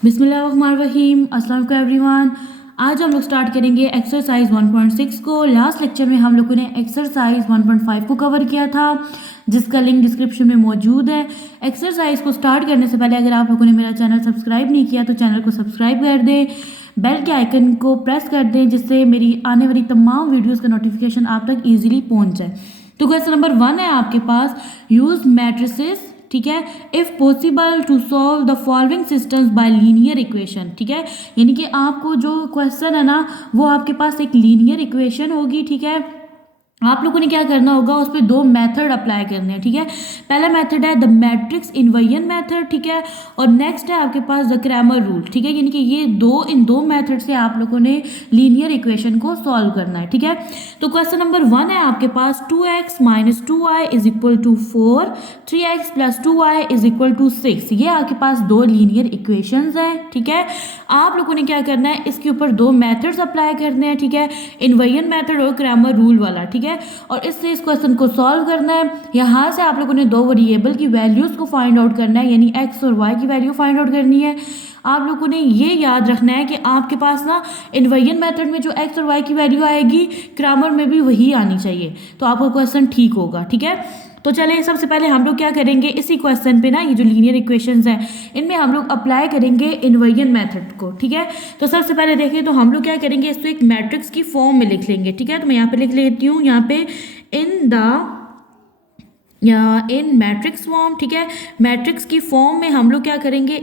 बिस्मिल्लाहिर्रहमानिर्रहीम। अस्सलाम वालेकुम एवरीवन। आज हम लोग स्टार्ट करेंगे एक्सरसाइज 1.6 को। लास्ट लेक्चर में हम लोगों ने एक्सरसाइज 1.5 को कवर किया था, जिसका लिंक डिस्क्रिप्शन में मौजूद है। एक्सरसाइज को स्टार्ट करने से पहले अगर आप लोगों ने मेरा चैनल सब्सक्राइब नहीं किया तो चैनल को सब्सक्राइब कर दें, बेल के आइकन को प्रेस कर दें, जिससे मेरी आने वाली तमाम वीडियोज़ का नोटिफिकेशन आप तक ईजिली पहुँच जाए। तो क्वेश्चन नंबर 1 है आपके पास, यूज मैट्रिसेस, ठीक है, if possible to solve the following systems by linear equation. ठीक है, यानी कि आपको जो क्वेश्चन है ना वो आपके पास एक लीनियर इक्वेशन होगी। ठीक है, आप लोगों ने क्या करना होगा, उस पर दो मेथड अप्लाई करने हैं। ठीक है, पहला मेथड है द मैट्रिक्स इन्वर्जन मेथड, ठीक है, और नेक्स्ट है आपके पास द क्रैमर रूल। ठीक है, यानी कि ये इन दो मेथड से आप लोगों ने लीनियर इक्वेशन को सॉल्व करना है। ठीक है, तो क्वेश्चन नंबर 1 है आपके पास 2x minus 2y is equal to 4, 3x plus 2y is equal to 6। ये आपके पास दो लीनियर इक्वेशंस हैं। ठीक है, आप लोगों ने क्या करना है, इसके ऊपर दो मेथड्स अप्लाई करने हैं। ठीक है, इन्वर्जन मेथड और क्रैमर रूल वाला। ठीक है, और इससे इस क्वेश्चन को सॉल्व करना है। यहाँ से आप लोगों ने दो वेरिएबल की वैल्यूज को फाइंड आउट करना है, यानी x और y की वैल्यू फाइंड आउट करनी है। आप लोगों ने ये याद रखना है कि आपके पास ना इन्वर्जन मेथड में जो x और y की वैल्यू आएगी, क्रैमर में भी वही आनी चाहिए, तो आपका क्वेश्चन ठीक होगा। ठीक है, तो चलिए सबसे पहले हम लोग क्या करेंगे, इसी क्वेश्चन पे ना ये जो लीनियर इक्वेशंस हैं इनमें हम लोग अप्लाई करेंगे इन्वर्जन मेथड को। ठीक है, तो सबसे पहले देखिए, तो हम लोग क्या करेंगे, इसको एक मैट्रिक्स की फॉर्म में लिख लेंगे। ठीक है, तो मैं यहाँ पे लिख लेती हूँ, यहाँ पे इन मैट्रिक्स फॉर्म। ठीक है, मैट्रिक्स की फॉर्म में हम लोग क्या करेंगे,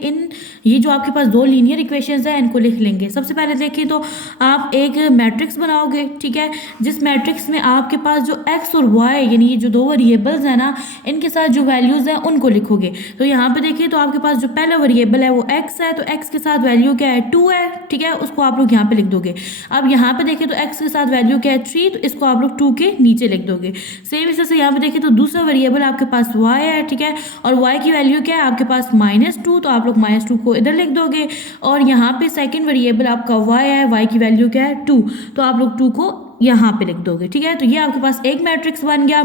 ये जो आपके पास दो लीनियर इक्वेशंस हैं इनको लिख लेंगे। सबसे पहले देखिए, तो आप एक मैट्रिक्स बनाओगे। ठीक है, जिस मैट्रिक्स में आपके पास जो x और y यानी ये जो दो वेरिएबल्स हैं ना, इनके साथ जो वैल्यूज़ हैं उनको लिखोगे। तो यहाँ पे देखिए, तो आपके पास जो पहला वेरिएबल है वो x है, तो x के साथ वैल्यू क्या है, 2 है। ठीक है, उसको आप लोग यहाँ पे लिख दोगे। अब यहाँ पे देखिए, तो x के साथ वैल्यू क्या है, 3, तो इसको आप लोग 2 के नीचे लिख दोगे। सेम इसी से यहाँ पे देखिए, तो दूसरा वेरिएबल आपके पास y है। ठीक है, और y की वैल्यू क्या है आपके पास -2, तो आप लोग -2 को इधर लिख दोगे। और यहाँ पे सेकंड वेरिएबल आपका y है, y की वैल्यू क्या है 2, तो आप लोग 2 को यहाँ पे लिख दोगे। ठीक है, तो ये आपके पास एक मैट्रिक्स बन गया।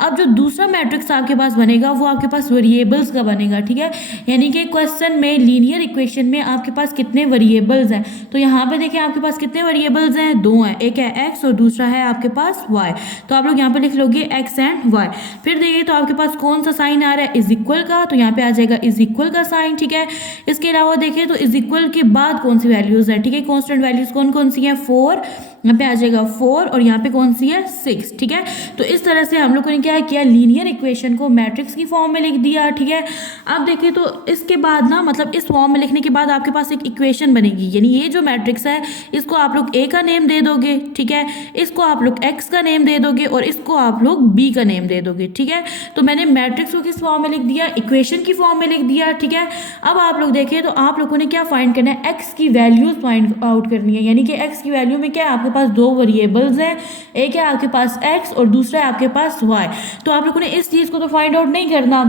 अब जो दूसरा मैट्रिक्स आपके पास बनेगा वो आपके पास वेरिएबल्स का बनेगा। ठीक है, यानी कि क्वेश्चन में लीनियर इक्वेशन में आपके पास कितने वेरिएबल्स हैं, तो यहाँ पे देखिए आपके पास कितने वेरिएबल्स हैं, दो हैं, एक है x और दूसरा है आपके पास y। तो आप लोग यहाँ पे लिख लोगे x एंड y। फिर देखिए, तो आपके पास कौन सा साइन आ रहा है, इज इक्वल का, तो यहाँ पे आ जाएगा इज इक्वल का साइन। ठीक है, इसके अलावा देखिए, तो इज इक्वल के बाद कौन सी वैल्यूज है, ठीक है, कॉन्स्टेंट वैल्यूज कौन कौन सी है, 4, यहाँ पे आ जाएगा 4, और यहाँ पे कौन सी है, 6। ठीक है, तो इस तरह से हम लोगों ने क्या किया, लीनियर इक्वेशन को मैट्रिक्स की फॉर्म में लिख दिया। ठीक है, अब देखिए, तो इसके बाद ना, मतलब इस फॉर्म में लिखने के बाद आपके पास एक इक्वेशन बनेगी, यानी ये जो मैट्रिक्स है इसको आप लोग a का नेम दे दोगे। ठीक है, इसको आप लोग x का नेम दे दोगे और इसको आप लोग b का नेम दे दोगे। ठीक है, तो मैंने मैट्रिक्स को किस फॉर्म में लिख दिया, इक्वेशन की फॉर्म में लिख दिया। ठीक है, अब आप लोग देखिए, तो आप लोगों ने क्या फाइंड करना है, x की वैल्यूज फाइंड आउट करनी है, यानी कि x की वैल्यू में क्या आपके पास दो वेरिएबल्स हैं, एक है आपके पास x और दूसरा है आपके पास y। तो आप लोगों ने इस चीज़ को तो फाइंड आउट नहीं करना,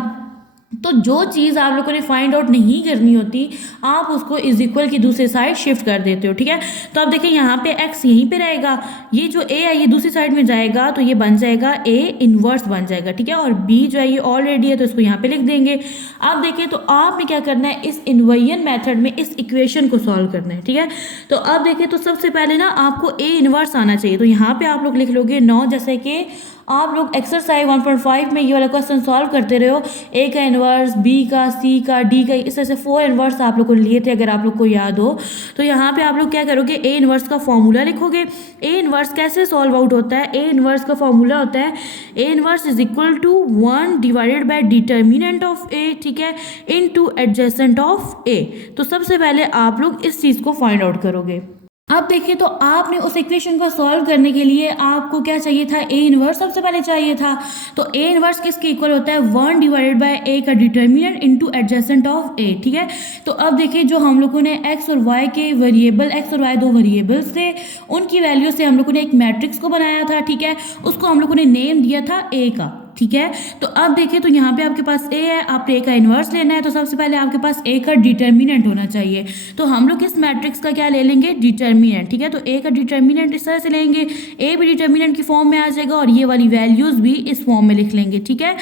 तो जो चीज़ आप लोगों ने फाइंड आउट नहीं करनी होती आप उसको इज इक्वल की दूसरी साइड शिफ्ट कर देते हो। ठीक है, तो अब देखिए, यहाँ पे x यहीं पे रहेगा, ये जो a है ये दूसरी साइड में जाएगा, तो ये बन जाएगा a इनवर्स बन जाएगा। ठीक है, और b जो है ये ऑलरेडी है, तो इसको यहाँ पे लिख देंगे। अब देखिए, तो आपने क्या करना है, इस इन्वर्जन मेथड में इस इक्वेशन को सॉल्व करना है। ठीक है, तो अब देखिए, तो सबसे पहले ना आपको a इनवर्स आना चाहिए, तो यहाँ पे आप लोग लिख लोगे 9, जैसे कि आप लोग एक्सरसाइज 1.5 में ये वाला क्वेश्चन सॉल्व करते रहे हो, ए का इन्वर्स, बी का, सी का, डी का, इस तरह से 4 इन्वर्स आप लोग को लिए थे, अगर आप लोग को याद हो। तो यहाँ पे आप लोग क्या करोगे, ए इन्वर्स का फॉर्मूला लिखोगे। ए इन्वर्स कैसे सॉल्व आउट होता है, ए इन्वर्स का फॉर्मूला होता है A inverse is equal to 1 divided by determinant of A, ठीक है, इनटू एडजेसेंट ऑफ ए। तो सबसे पहले आप लोग इस चीज़ को फाइंड आउट करोगे। अब देखिए, तो आपने उस इक्वेशन को सॉल्व करने के लिए आपको क्या चाहिए था, ए इनवर्स सबसे पहले चाहिए था। तो ए इनवर्स किसके इक्वल होता है, 1 डिवाइडेड बाय ए का determinant into adjacent of A. ठीक है, तो अब देखिए, जो हम लोगों ने एक्स और वाई के वेरिएबल, एक्स और वाई दो वेरिएबल्स थे, उनकी वैल्यू से हम लोगों ने एक मैट्रिक्स को बनाया था। ठीक है, उसको हम लोगों ने नेम दिया था ए का। ठीक है। तो अब देखिए तो यहाँ पे आपके पास ए है, आपने ए का इन्वर्स लेना है, तो सबसे पहले आपके पास ए का डिटर्मिनेंट होना चाहिए। तो हम लोग इस मैट्रिक्स का क्या ले लेंगे, डिटर्मिनेंट, ठीक है। तो ए का डिटर्मिनेंट इस तरह से लेंगे, ए भी डिटर्मिनेंट की फॉर्म में आ जाएगा और ये वाली वैल्यूज भी इस फॉर्म में लिख लेंगे, ठीक है।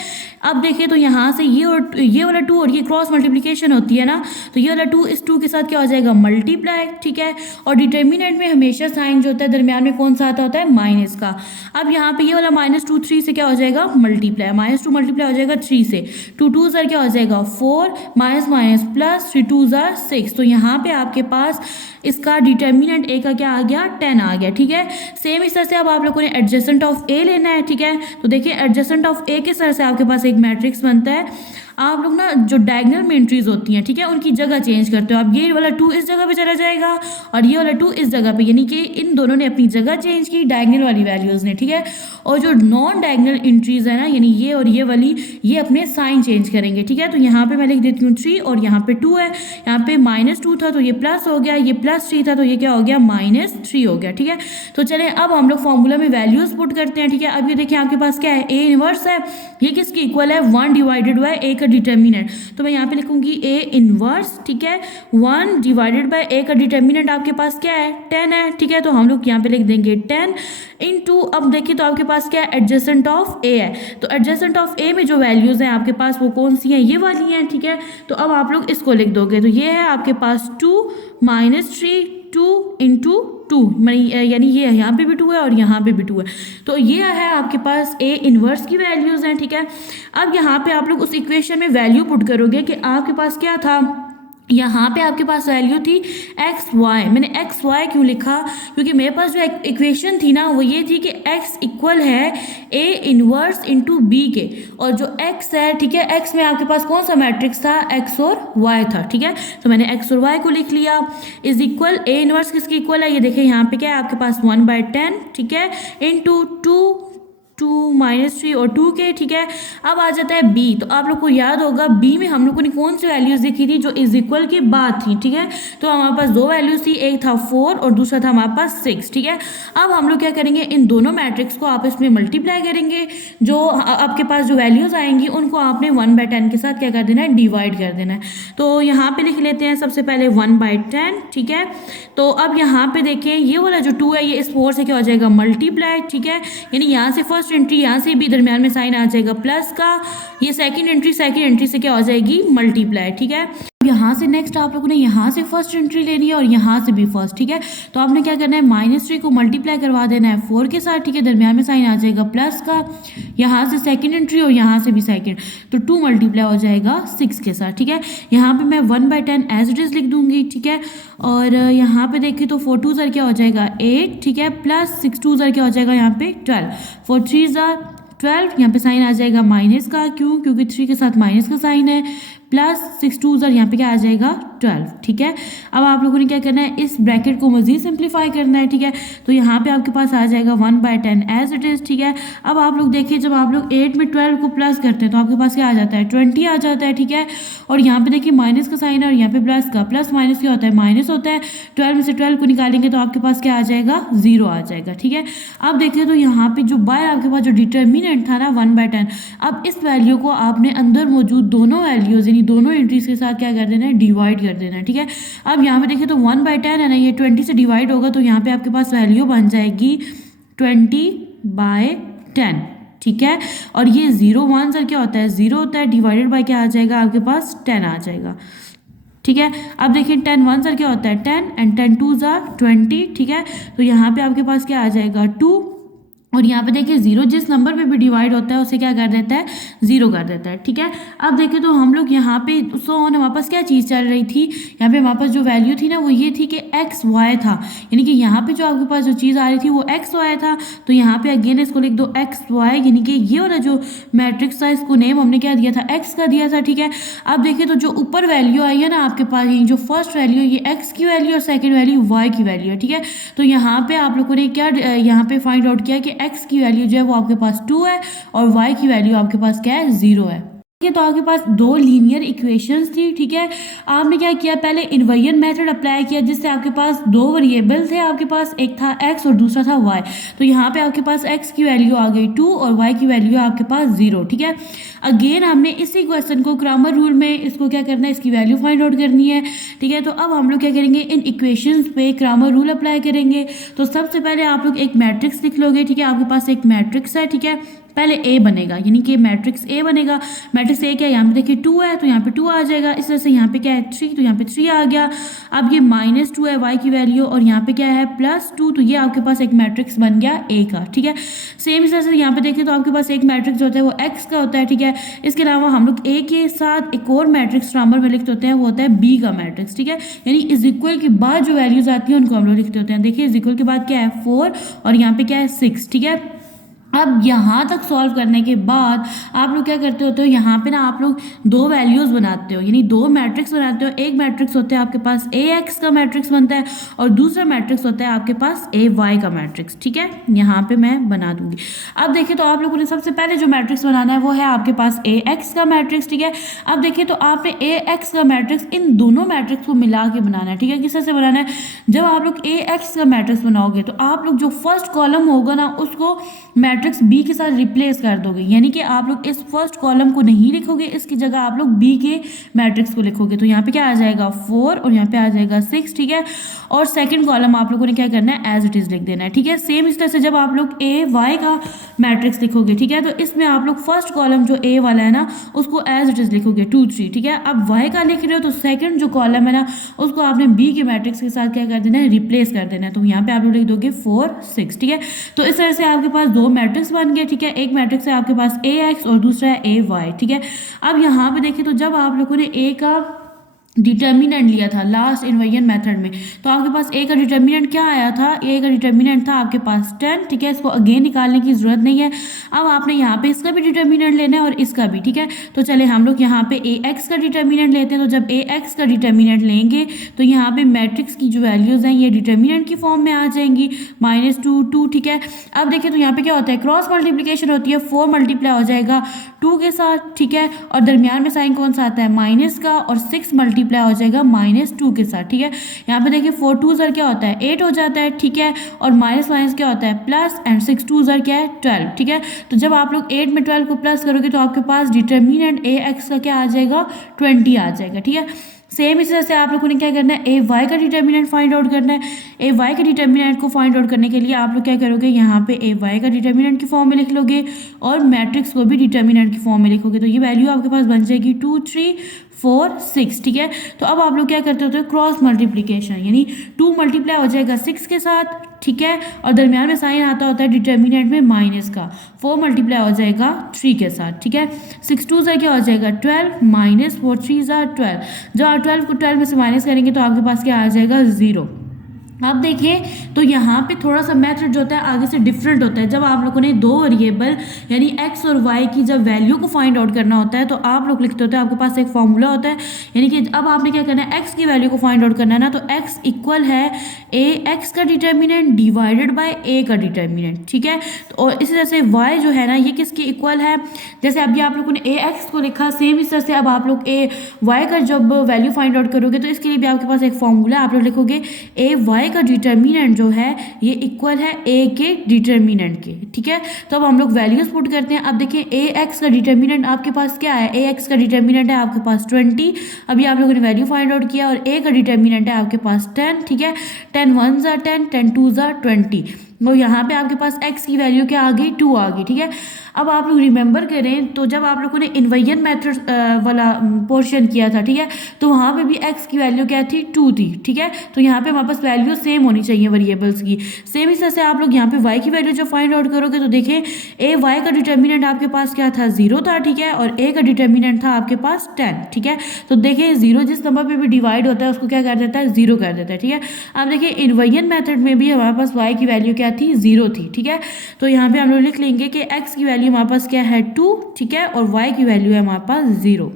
अब देखिए तो यहाँ से ये वाला 2 और ये क्रॉस मल्टीप्लीकेशन होती है ना, तो ये वाला 2 इस 2 के साथ क्या हो जाएगा, मल्टीप्लाई, ठीक है। और डिटर्मिनेंट में हमेशा साइन जो होता है दरमियान में कौन सा आता होता है, माइनस का। अब यहाँ पे ये वाला -2 3 से क्या हो जाएगा, मल्टीप्लाई, -2 मल्टीप्लाई हो जाएगा 3 से, 2 2 ज़र क्या हो जाएगा 4, माइनस माइनस प्लस 3 2 ज़र 6। तो यहाँ पे आपके पास इसका डिटर्मिनेंट ए का क्या आ गया, 10 आ गया, ठीक है। सेम इस तरह से अब आप लोगों ने एडजेसेंट ऑफ ए लेना है, ठीक है। तो देखिए एडजेसेंट ऑफ ए के तरह से आपके पास एक मैट्रिक्स बनता है। आप लोग ना जो डायगोनल में एंट्रीज होती हैं, ठीक है, उनकी जगह चेंज करते हो। अब ये वाला 2 इस जगह पे चला जाएगा और ये वाला 2 इस जगह पे, यानी कि इन दोनों ने अपनी जगह चेंज की डायगोनल वाली वैल्यूज ने, ठीक है। और जो नॉन डायगोनल एंट्रीज है ना, यानी ये और ये वाली, ये अपने साइन चेंज करेंगे, ठीक है। तो यहाँ पे मैं लिख देती हूँ 3 और यहाँ पे 2 है, यहाँ पे -2 था तो ये प्लस हो गया, ये +3 था तो ये क्या हो गया, -3 हो गया, ठीक है। तो चलें अब हम लोग फॉर्मूला में वैल्यूज पुट करते हैं, ठीक है। अब ये देखिए आपके पास क्या है, ए इनवर्स है, ये किसकी इक्वल है, 1 डिवाइडेड बाय ए का डिटर्मिनेंट। तो मैं यहाँ पे लिखूंगी ए इनवर्स, ठीक है, 1 डिवाइडेड बाय ए का डिटर्मिनेंट आपके पास क्या है, 10 है, ठीक है। तो हम लोग यहाँ पे लिख देंगे 10 इंटू, अब देखिए तो आपके पास क्या है, एडजेसेंट ऑफ ए है। तो एडजेसेंट ऑफ ए में जो वैल्यूज हैं आपके पास वो कौन सी हैं, ये वाली हैं, ठीक है। तो अब आप लोग इसको लिख दोगे, तो ये है आपके पास 2 -3 2 इंटू 2, यानी ये यहाँ पे भी 2 है और यहाँ पे भी 2 है। तो ये है आपके पास ए इनवर्स की वैल्यूज़ हैं, ठीक है। अब यहाँ पे आप लोग उस इक्वेशन में वैल्यू पुट करोगे कि आपके पास क्या था, यहाँ पे आपके पास वैल्यू थी एक्स वाई। मैंने एक्स वाई क्यों लिखा, क्योंकि मेरे पास जो इक्वेशन थी ना वो ये थी कि एक्स इक्वल है ए इनवर्स इंटू बी के, और जो एक्स है, ठीक है, एक्स में आपके पास कौन सा मैट्रिक्स था, एक्स और वाई था, ठीक है। तो मैंने एक्स और वाई को लिख लिया, इज इक्वल ए इनवर्स किसकी इक्वल है, ये देखिए यहाँ पे क्या है आपके पास 1/10, ठीक है, इंटू 2 -3 और 2 के, ठीक है। अब आ जाता है बी। तो आप लोग को याद होगा बी में हम लोगों ने कौन सी वैल्यूज देखी थी, जो इज इक्वल की बात थी, ठीक है। तो हमारे पास 2 वैल्यूज थी, एक था 4 और दूसरा था हमारे पास 6, ठीक है। अब हम लोग क्या करेंगे, इन दोनों मैट्रिक्स को आपस में मल्टीप्लाई करेंगे, जो आपके पास जो वैल्यूज आएंगी उनको आपने 1/10 के साथ क्या कर देना है, डिवाइड कर देना है। तो यहाँ पे लिख लेते हैं सबसे पहले 1/10, ठीक है। तो अब यहाँ पे देखें ये वाला जो 2 है ये इस 4 से क्या हो जाएगा, मल्टीप्लाई, ठीक है। यानी यहाँ से फर्स्ट एंट्री, यहाँ से भी दरमियान में साइन आ जाएगा प्लस का, ये सेकंड एंट्री से क्या हो जाएगी, मल्टीप्लाई, ठीक है। यहाँ से नेक्स्ट आप लोगों ने यहाँ से फर्स्ट एंट्री लेनी है और यहाँ से भी फर्स्ट, ठीक है। तो आपने क्या करना है, -3 को मल्टीप्लाई करवा देना है 4 के साथ, ठीक है, दरमियान में साइन आ जाएगा प्लस का, यहाँ से सेकंड एंट्री और यहाँ से भी सेकंड, तो 2 मल्टीप्लाई हो जाएगा 6 के साथ, ठीक है। यहाँ पे मैं 1/10 एज इट इज लिख दूंगी, ठीक है। और यहाँ पे देखिए तो 4 2 ज़र क्या हो जाएगा 8, ठीक है, प्लस 6 2 ज़र क्या हो जाएगा यहाँ पे 12, 4 3 ज़र 12, यहाँ पे साइन आ जाएगा माइनस का, क्यों, क्योंकि 3 के साथ माइनस का साइन है, प्लस 6 2 ज़र यहाँ पे क्या आ जाएगा 12, ठीक है। अब आप लोगों ने क्या करना है, इस ब्रैकेट को मज़ीद सिंप्लीफाई करना है, ठीक है। तो यहाँ पे आपके पास आ जाएगा 1/10 एज इट इज़, ठीक है। अब आप लोग देखिए जब आप लोग 8 में 12 को प्लस करते हैं तो आपके पास क्या आ जाता है, 20 आ जाता है, ठीक है। और यहाँ पे देखिए माइनस का साइन है और यहाँ पे प्लस का, प्लस माइनस क्या होता है, माइनस होता है। 12 में से 12 को निकालेंगे तो आपके पास क्या आ जाएगा, 0 आ जाएगा, ठीक है। अब देखिए तो यहाँ पे जो बाहर आपके पास जो डिटर्मिनेंट था ना 1/10, अब इस वैल्यू को आपने अंदर मौजूद दोनों वैल्यूज यानी दोनों एंट्रीज के साथ क्या कर देना है, डिवाइड कर देना है, ठीक है। अब यहाँ पे देखिए तो 1/10 है ना, ये 20 से डिवाइड होगा तो यहाँ पे आपके पास वैल्यू बन जाएगी 20/10, ठीक है। और ये 0 1 सर क्या होता है, 0 होता है, डिवाइडेड बाय क्या आ जाएगा आपके पास 10 आ जाएगा, ठीक है। अब देखिए 10 1 सर क्या होता है 10 एंड 10 2 ज़र 20, ठीक है। तो यहाँ पे आपके पास क्या आ जाएगा 2, और यहाँ पे देखिए 0 जिस नंबर पे भी डिवाइड होता है उसे क्या कर देता है, 0 कर देता है, ठीक है। अब देखिए तो हम लोग यहाँ पे हमारे पास क्या चीज़ चल रही थी, यहाँ पे हमारे पास जो वैल्यू थी ना वो ये थी कि एक्स वाई था, यानी कि यहाँ पे जो आपके पास जो चीज़ आ रही थी वो एक्स वाई था। तो यहाँ पे अगेन इसको लिख दो एक्स वाई, यानी कि ये वाला जो मैट्रिक्स था इसको नेम हमने क्या दिया था, एक्स का दिया था, ठीक है। अब देखिए तो जो ऊपर वैल्यू आई है ना आपके पास, ये जो फर्स्ट वैल्यू ये एक्स की वैल्यू और सेकेंड वैल्यू वाई की वैल्यू है, ठीक है। तो यहाँ पे आप लोगों ने क्या यहाँ पे फाइंड आउट किया कि एक्स की वैल्यू जो है वो आपके पास 2 है और वाई की वैल्यू आपके पास क्या है, 0 है। तो आपके पास दो लीनियर इक्वेशंस थी, ठीक है। आपने क्या किया, पहले इन्वर्जन मेथड अप्लाई किया जिससे आपके पास दो वेरिएबल थे, आपके पास एक था x और दूसरा था y। तो यहाँ पे आपके पास x की वैल्यू आ गई 2 और y की वैल्यू आपके पास 0, ठीक है। अगेन हमने इसी क्वेश्चन को क्रैमर रूल में इसको क्या करना है, इसकी वैल्यू फाइंड आउट करनी है, ठीक है। तो अब हम लोग क्या करेंगे, इन इक्वेशंस पे क्रैमर रूल अप्लाई करेंगे। तो सबसे पहले आप लोग एक मैट्रिक्स लिख लोगे, ठीक है। आपके पास एक मैट्रिक्स है, ठीक है। पहले ए बनेगा, यानी कि मैट्रिक्स ए बनेगा। मैट्रिक्स ए क्या है, यहाँ पे देखिए 2 है तो यहाँ पे 2 आ जाएगा। इस तरह से यहाँ पे क्या है 3, तो यहाँ पे 3 आ गया। अब ये -2 है y की वैल्यू और यहाँ पे क्या है +2, तो ये आपके पास एक मैट्रिक्स बन गया ए का, ठीक है। सेम इस तरह से यहाँ पे देखें तो आपके पास एक मैट्रिक्स होता है वो x का होता है, ठीक है। इसके अलावा हम लोग ए के साथ एक और मैट्रिक्स ग्रामर में लिखते होते हैं, वो होता है बी का मैट्रिक्स, ठीक है। यानी इज इक्वल के बाद जो वैल्यूज आती हैं उनको हम लोग लिखते होते हैं। देखिए इज इक्वल के बाद क्या है 4 और यहाँ पे क्या है 6, ठीक है। अब यहाँ तक सॉल्व करने के बाद आप लोग क्या करते होते हो, यहाँ पे ना आप लोग दो वैल्यूज़ बनाते हो, यानी दो मैट्रिक्स बनाते हो। एक मैट्रिक्स होता है आपके पास ए एक्स का मैट्रिक्स बनता है और दूसरा मैट्रिक्स होता है आपके पास ए वाई का मैट्रिक्स, ठीक है। यहाँ पे मैं बना दूंगी। अब देखिए तो आप लोगों ने सबसे पहले जो मैट्रिक्स बनाना है वो है आपके पास ए एक्स का मैट्रिक्स, ठीक है। अब देखिए तो आपने ए एक्स का मैट्रिक्स इन दोनों मैट्रिक्स को मिला के बनाना है, ठीक है। किस तरह से बनाना है, जब आप लोग ए एक्स का मैट्रिक्स बनाओगे तो आप लोग जो फर्स्ट कॉलम होगा ना उसको मैट्रिक्स बी के साथ रिप्लेस कर दोगे, यानी कि आप लोग इस फर्स्ट कॉलम को नहीं लिखोगे, इसकी जगह आप लोग बी के मैट्रिक्स को लिखोगे। तो यहाँ पे क्या आ जाएगा 4 और यहाँ पे आ जाएगा 6, ठीक है। और सेकंड कॉलम आप लोगों ने क्या करना है एज इट इज लिख देना है, ठीक है। सेम इस तरह से जब आप लोग ए वाई का मैट्रिक्स लिखोगे, ठीक है, तो इसमें आप लोग फर्स्ट कॉलम जो ए वाला है ना उसको एज इट इज लिखोगे 2 3, ठीक है। अब वाई का लिख रहे हो तो सेकंड जो कॉलम है ना उसको आपने बी के मैट्रिक्स के साथ क्या कर देना है, रिप्लेस कर देना है। तो यहाँ पे आप लोग लिख दोगे 4 6, ठीक है। तो इस तरह से आपके पास दो मैट्रिक्स बन गए, ठीक है। एक मैट्रिक्स है आपके पास ए एक्स और दूसरा है ए वाई, ठीक है। अब यहाँ पे देखिए तो जब आप लोगों ने ए का डिटर्मिनेंट लिया था लास्ट इन्वर्जन मेथड में, तो आपके पास ए का डिटर्मिनेंट क्या आया था, ए का डिटर्मिनेंट था आपके पास 10, ठीक है। इसको अगेन निकालने की जरूरत नहीं है। अब आपने यहाँ पे इसका भी डिटर्मिनेंट लेना है और इसका भी, ठीक है। तो चले हम लोग यहाँ पे ए एक्स का डिटर्मिनेंट लेते हैं। तो जब ए एक्स का डिटर्मिनेंट लेंगे तो यहाँ पे मैट्रिक्स की जो वैल्यूज हैं ये डिटर्मिनेंट की फॉर्म में आ जाएंगी, -2 2, ठीक है। अब देखिए तो यहाँ पे क्या होता है, क्रॉस मल्टीप्लीकेशन होती है, 4 मल्टीप्लाई हो जाएगा 2 के साथ, ठीक है। और दरमियान में साइन कौन सा आता है माइनस का, और 6 मल्टीप्लाई हो जाएगा -2 के साथ, ठीक है। यहाँ पे देखिए 4 2 ज़र क्या होता है 8 हो जाता है, ठीक है। और माइनस माइनस क्या होता है प्लस, एंड 6 2 ज़र क्या है 12, ठीक है। तो जब आप लोग 8 में 12 को प्लस करोगे तो आपके पास डिटर्मिनेंट ए एक्स का क्या आ जाएगा 20 आ जाएगा, ठीक है। सेम इस तरह से आप लोगों ने क्या करना है, ए वाई का डिटर्मिनेंट फाइंड आउट करना है। ए वाई के डिटर्मिनेंट को फाइंड आउट करने के लिए आप लोग क्या करोगे, यहाँ पे ए वाई का डिटर्मिनेंट की फॉर्म में लिख लोगे और मैट्रिक्स को भी डिटर्मिनेंट की फॉर्म में लिखोगे। तो ये वैल्यू आपके पास बन जाएगी 2 3 4 6, ठीक है। तो अब आप लोग क्या करते होते हो क्रॉस मल्टीप्लीकेशन, यानी 2 मल्टीप्लाई हो जाएगा 6 के साथ, ठीक है। और दरमियान में साइन आता होता है डिटर्मिनेंट में माइनस का, 4 मल्टीप्लाई हो जाएगा 3 के साथ, ठीक है। 6 2 ज़ा क्या हो जाएगा 12, -4 3 ज़ा 12। जब आप 12 को 12 में से माइनस करेंगे तो आपके पास क्या आ जाएगा 0। अब देखिए तो यहाँ पे थोड़ा सा मेथड जो होता है आगे से डिफरेंट होता है। जब आप लोगों ने दो वेरिएबल यानी x और y की जब वैल्यू को फाइंड आउट करना होता है तो आप लोग लिखते होते हैं, आपके पास एक फॉर्मूला होता है, यानी कि अब आपने क्या करना है x की वैल्यू को फाइंड आउट करना है ना, तो x इक्वल है ए एक्स का डिटर्मिनेंट डिवाइडेड बाय ए का डिटर्मिनेंट, ठीक है। तो और इसी तरह से y जो है ना ये किसके इक्वल है, जैसे अभी आप लोगों ने ए एक्स को लिखा, सेम इस तरह से अब आप लोग ए वाई का जब वैल्यू फाइंड आउट करोगे तो इसके लिए भी आपके पास एक फॉर्मूला आप लोग लिखोगे, ए वाई का डिटर्मिनेंट जो है ये इक्वल है ए के डिटर्मिनेंट के, ठीक है। तो अब हम लोग वैल्यूज पुट करते हैं। अब देखिए ए एक्स का डिटर्मिनेंट आपके पास क्या है, ए एक्स का डिटर्मिनेंट है आपके पास 20, अभी आप लोगों ने वैल्यू फाइंड आउट किया, और ए का डिटर्मिनेंट है आपके पास 10, ठीक है। 10 1 ज़ा 10, 10 2 ज़ा 20। तो यहाँ पे आपके पास x की वैल्यू क्या आ गई 2 आ गई, ठीक है। अब आप लोग रिमेंबर करें तो जब आप लोगों ने इन्वर्जन मेथड वाला पोर्शन किया था, ठीक है, तो वहाँ पे भी x की वैल्यू क्या थी 2 थी, ठीक है। तो यहाँ पे हमारे पास वैल्यू सेम होनी चाहिए वेरिएबल्स की। सेम इस तरह से आप लोग यहाँ पे y की वैल्यू जब फाइंड आउट करोगे तो देखें ए y का डिटर्मिनेंट आपके पास क्या था 0 था, ठीक है, और a का डिटर्मिनेंट था आपके पास 10, ठीक है। तो देखिए 0 जिस नंबर पे भी डिवाइड होता है उसको क्या कर देता है 0 कर देता है, ठीक है। अब देखिए इन्वर्जन मेथड में भी हमारे पास y की वैल्यू क्या थी 0 थी, ठीक है। तो यहाँ पे हम लोग लिख लेंगे कि x की वैल्यू हमारे पास क्या है 2, ठीक है, और y की वैल्यू है हमारे पास 0।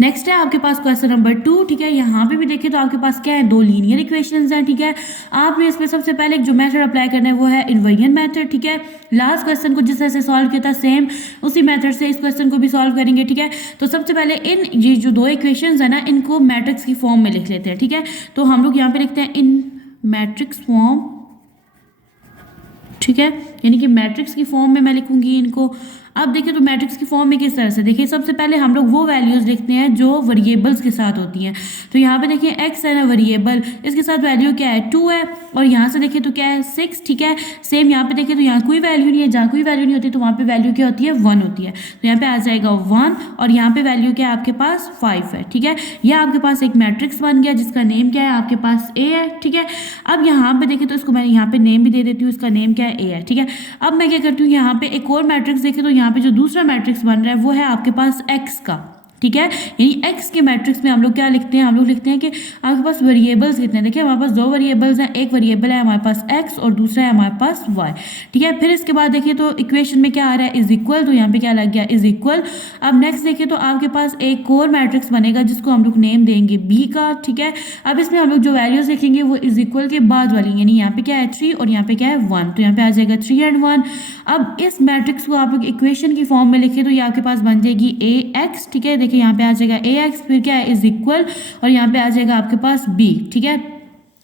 नेक्स्ट है आपके पास क्वेश्चन नंबर 2, ठीक है। यहाँ पे भी देखें तो आपके पास क्या है, दो लीनियर इक्वेशंस हैं, ठीक है। आपने इसमें सबसे पहले जो मेथड अप्लाई करना है वो है इन्वर्जन मेथड, ठीक है। लास्ट क्वेश्चन को जिस तरह से सॉल्व किया था सेम उसी मेथड से इस क्वेश्चन को भी सॉल्व करेंगे, ठीक है। तो सबसे पहले ये जो दो इक्वेशंस है ना, इनको मैट्रिक्स की फॉर्म में लिख लेते हैं, ठीक है। तो हम लोग यहाँ पे लिखते हैं इन मैट्रिक्स फॉर्म, ठीक है, यानी कि मैट्रिक्स की फॉर्म में मैं लिखूंगी इनको। अब देखिए तो मैट्रिक्स की फॉर्म में किस तरह से, देखिए सबसे पहले हम लोग वो वैल्यूज लिखते हैं जो वेरिएबल्स के साथ होती हैं। तो यहाँ पे देखिए x है ना वेरिएबल, इसके साथ वैल्यू क्या है 2 है, और यहाँ से देखिए तो क्या है 6, ठीक है। सेम यहाँ पे देखिए तो यहाँ कोई वैल्यू नहीं है, जहाँ कोई वैल्यू नहीं होती तो वहाँ पे वैल्यू क्या होती है 1 होती है। तो यहाँ पे आ जाएगा 1 और यहाँ पे वैल्यू क्या है आपके पास 5 है, ठीक है। यह आपके पास एक मैट्रिक्स बन गया जिसका नेम क्या है आपके पास A है, ठीक है। अब यहाँ पे देखिए तो इसको मैं यहाँ पे नेम भी दे देती हूँ, इसका नेम क्या है A है, ठीक है। अब मैं क्या करती हूँ, यहाँ पे एक और मैट्रिक्स देखें तो यहाँ पे जो दूसरा मैट्रिक्स बन रहा है वो है आपके पास x का, ठीक है। यानी x के मैट्रिक्स में हम लोग क्या लिखते हैं, हम लोग लिखते हैं कि आपके पास वेरिएबल्स कितने हैं। देखिए हमारे पास दो वेरिएबल्स हैं, एक वेरिएबल है हमारे पास x और दूसरा है हमारे पास y, ठीक है। फिर इसके बाद देखिए तो इक्वेशन में क्या आ रहा है इज इक्वल, तो यहाँ पे क्या लग गया इज इक्वल। अब नेक्स्ट देखिए तो आपके पास एक और मैट्रिक्स बनेगा जिसको हम लोग नेम देंगे b का, ठीक है। अब इसमें हम लोग जो वैल्यूज लिखेंगे वो इज इक्वल के बाद वाली, यानी यहाँ पे क्या है 3 और यहाँ पे क्या है 1, तो यहाँ पे आ जाएगा 3 and 1। अब इस मैट्रिक्स को आप लोग इक्वेशन की फॉर्म में लिखे तो ये आपके पास बन जाएगी ax, ठीक है। देखिए यहाँ पे आ जाएगा ax, फिर क्या है इज इक्वल और यहाँ पे आ जाएगा आपके पास b, ठीक है।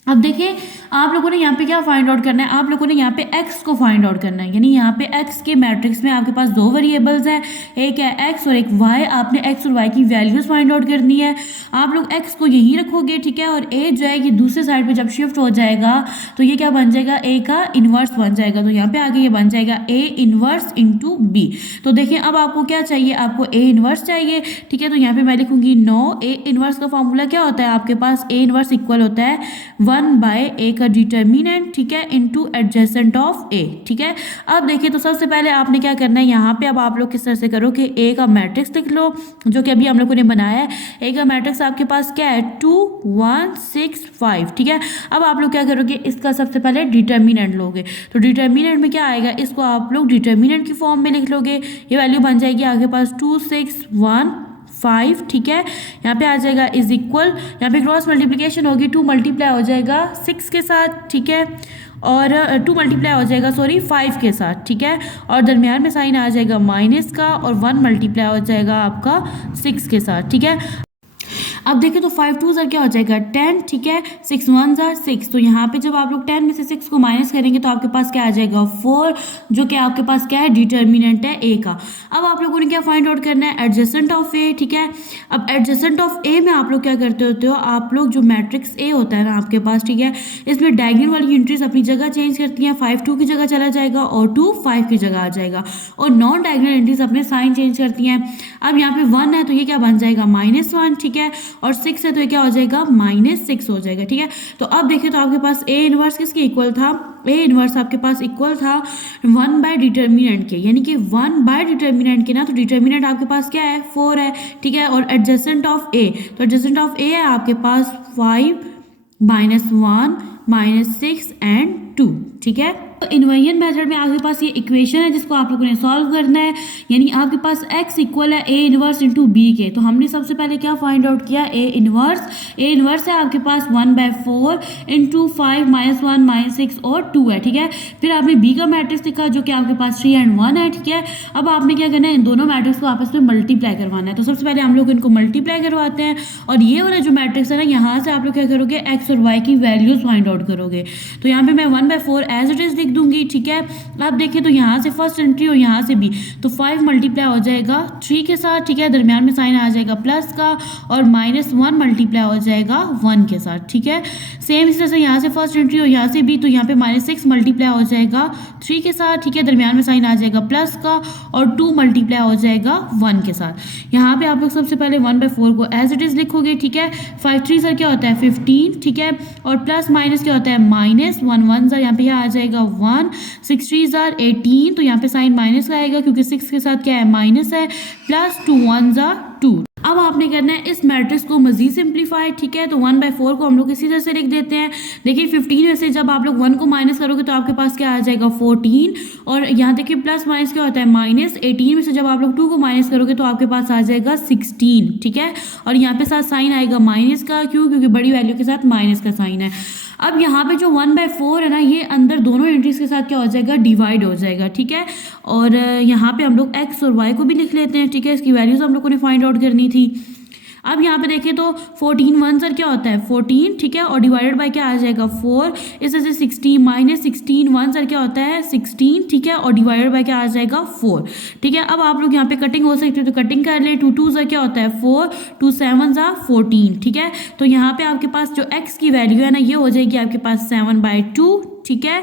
अब देखिए आप लोगों ने यहाँ पे क्या फाइंड आउट करना है, आप लोगों ने यहाँ पे x को फाइंड आउट करना है। यानी यहाँ पे x के मैट्रिक्स में आपके पास दो वेरिएबल्स हैं, एक है x और एक y। आपने x और y की वैल्यूज फाइंड आउट करनी है। आप लोग x को यहीं रखोगे, ठीक है, और a जो है कि दूसरे साइड पे जब शिफ्ट हो जाएगा तो ये क्या बन जाएगा a का इनवर्स बन जाएगा। तो यहाँ पे आगे ये बन जाएगा a इनवर्स इंटू b। तो देखिए अब आपको क्या चाहिए, आपको a इनवर्स चाहिए, ठीक है। तो यहाँ पे मैं लिखूंगी नो, a इनवर्स का फॉर्मूला क्या होता है आपके पास, a इनवर्स इक्वल होता है 1/a का डिटर्मिनेंट, ठीक है, इनटू एडजेसेंट ऑफ a, ठीक है। अब देखिए तो सबसे पहले आपने क्या करना है, यहाँ पे अब आप लोग किस तरह से करो कि a का मैट्रिक्स लिख लो जो कि अभी हम लोगों ने बनाया है। a का मैट्रिक्स आपके पास क्या है 2 1 6 5, ठीक है। अब आप लोग क्या करोगे, इसका सबसे पहले डिटर्मिनेंट लोगे। तो डिटर्मिनेंट में क्या आएगा, इसको आप लोग डिटर्मिनेंट की फॉर्म में लिख लोगे। ये वैल्यू बन जाएगी आपके पास 2 6 1 5, ठीक है। यहाँ पे आ जाएगा इज इक्वल, यहाँ पे क्रॉस मल्टीप्लिकेशन होगी, 2 मल्टीप्लाई हो जाएगा 6 के साथ, ठीक है, और 2 मल्टीप्लाई हो जाएगा 5 के साथ, ठीक है, और दरमियान में साइन आ जाएगा माइनस का, और 1 मल्टीप्लाई हो जाएगा आपका 6 के साथ, ठीक है। अब देखिए तो 5 2 क्या हो जाएगा 10, ठीक है, 6 1 6। तो यहाँ पे जब आप लोग 10 में से 6 को माइनस करेंगे तो आपके पास क्या आ जाएगा 4, जो कि आपके पास क्या है डिटर्मिनेंट है a का। अब आप लोगों ने क्या फाइंड आउट करना है, एडजेसेंट ऑफ a, ठीक है। अब एडजेसेंट ऑफ a में आप लोग क्या करते होते हो, आप लोग जो मैट्रिक्स a होता है ना आपके पास, ठीक है, इसमें डायगोनल वाली एंट्रीज अपनी जगह चेंज करती हैं। 5 2 की जगह चला जाएगा और 2 5 की जगह आ जाएगा, और नॉन डायगोनल एंट्रीज अपने साइन चेंज करती हैं। अब यहाँ पे 1 है तो ये क्या बन जाएगा -1, ठीक है, और 6 है तो ये क्या हो जाएगा -6 हो जाएगा, ठीक है। तो अब देखिए तो आपके पास a इनवर्स किसके इक्वल था, a इनवर्स आपके पास इक्वल था 1 डिटर्मिनेंट के, यानी कि 1 डिटर्मिनेंट के ना, तो डिटर्मिनेंट आपके पास क्या है 4 है, ठीक है, और एडजेसेंट ऑफ a, तो एडजेसेंट ऑफ a है आपके पास 5 -1 -6 एंड 2, ठीक है। तो इन्वर्जन मेथड में आपके पास ये इक्वेशन है जिसको आप लोगों ने सॉल्व करना है। यानी आपके पास x इक्वल है a इनवर्स इंटू b के। तो हमने सबसे पहले क्या फाइंड आउट किया, a इनवर्स है आपके पास 1/4 इंटू 5 -1 -6 और 2 है, ठीक है। फिर आपने b का मैट्रिक्स लिखा जो कि आपके पास 3 and 1 है, ठीक है। अब आपने क्या करना है, इन दोनों मैट्रिक्स को आपस में मल्टीप्लाई करवाना है। तो सबसे पहले हम लोग इनको मल्टीप्लाई करवाते हैं, और ये वाला जो मैट्रिक्स है ना, यहाँ से आप लोग क्या करोगे, x और y की वैल्यूज फाइंड आउट करोगे। तो यहाँ पे मैं 1/4 एज इट इज दूंगी, ठीक है। अब देखिए तो यहाँ से फर्स्ट एंट्री और यहाँ से भी, तो 5 मल्टीप्लाई हो जाएगा 3 के साथ, ठीक है, दरमियान में साइन आ जाएगा प्लस का, और -1 मल्टीप्लाई हो जाएगा 1 के साथ, ठीक है। सेम इस तरह से यहाँ से फर्स्ट एंट्री और यहाँ से भी, तो यहाँ पे -6 मल्टीप्लाई हो जाएगा 3 के साथ, ठीक है, दरमियान में साइन आ जाएगा प्लस का, और 2 मल्टीप्लाई हो जाएगा 1 के साथ। यहाँ पे आप लोग सबसे पहले 1/4 को एज इट इज लिखोगे, ठीक है। 5 3 क्या होता है 15, ठीक है, और प्लस माइनस क्या होता है -1 1 यहाँ पे आ जाएगा 1, 6 3 18, तो यहाँ पे साइन माइनस का आएगा क्योंकि 6 के साथ क्या है माइनस है, प्लस 2 1 2। अब आपने करना है इस मैट्रिक्स को मजीद सिंप्लीफाई, ठीक है। तो 1/4 को हम लोग इसी तरह से लिख देते हैं। देखिए 15 में से जब आप लोग 1 को माइनस करोगे तो आपके पास क्या आ जाएगा 14, और यहाँ देखिए प्लस माइनस क्या होता है माइनस। 18 में से जब आप लोग 2 को माइनस करोगे तो आपके पास आ जाएगा 16, ठीक है। और यहाँ पे साथ साइन आएगा माइनस का, क्यों, क्योंकि बड़ी वैल्यू के साथ माइनस का साइन है। अब यहाँ पे जो 1/4 है ना, ये अंदर दोनों एंट्रीज के साथ क्या हो जाएगा, डिवाइड हो जाएगा, ठीक है। और यहाँ पे हम लोग x और y को भी लिख लेते हैं, ठीक है। इसकी वैल्यूज हम लोगों ने फाइंड आउट करनी थी। अब यहाँ पे देखिए तो 14 1 सर क्या होता है 14, ठीक है। और डिवाइडेड बाय क्या आ जाएगा 4, इस वजह से 16 माइनस 16 1 सर क्या होता है 16, ठीक है। और डिवाइडेड बाय क्या आ जाएगा 4, ठीक है। अब आप लोग यहाँ पे कटिंग हो सकती है तो कटिंग कर ले। 2 2 सर क्या होता है 4, 2 7 सा 14, ठीक है। तो यहाँ पे आपके पास जो x की वैल्यू है ना, ये हो जाएगी आपके पास 7/2, ठीक है।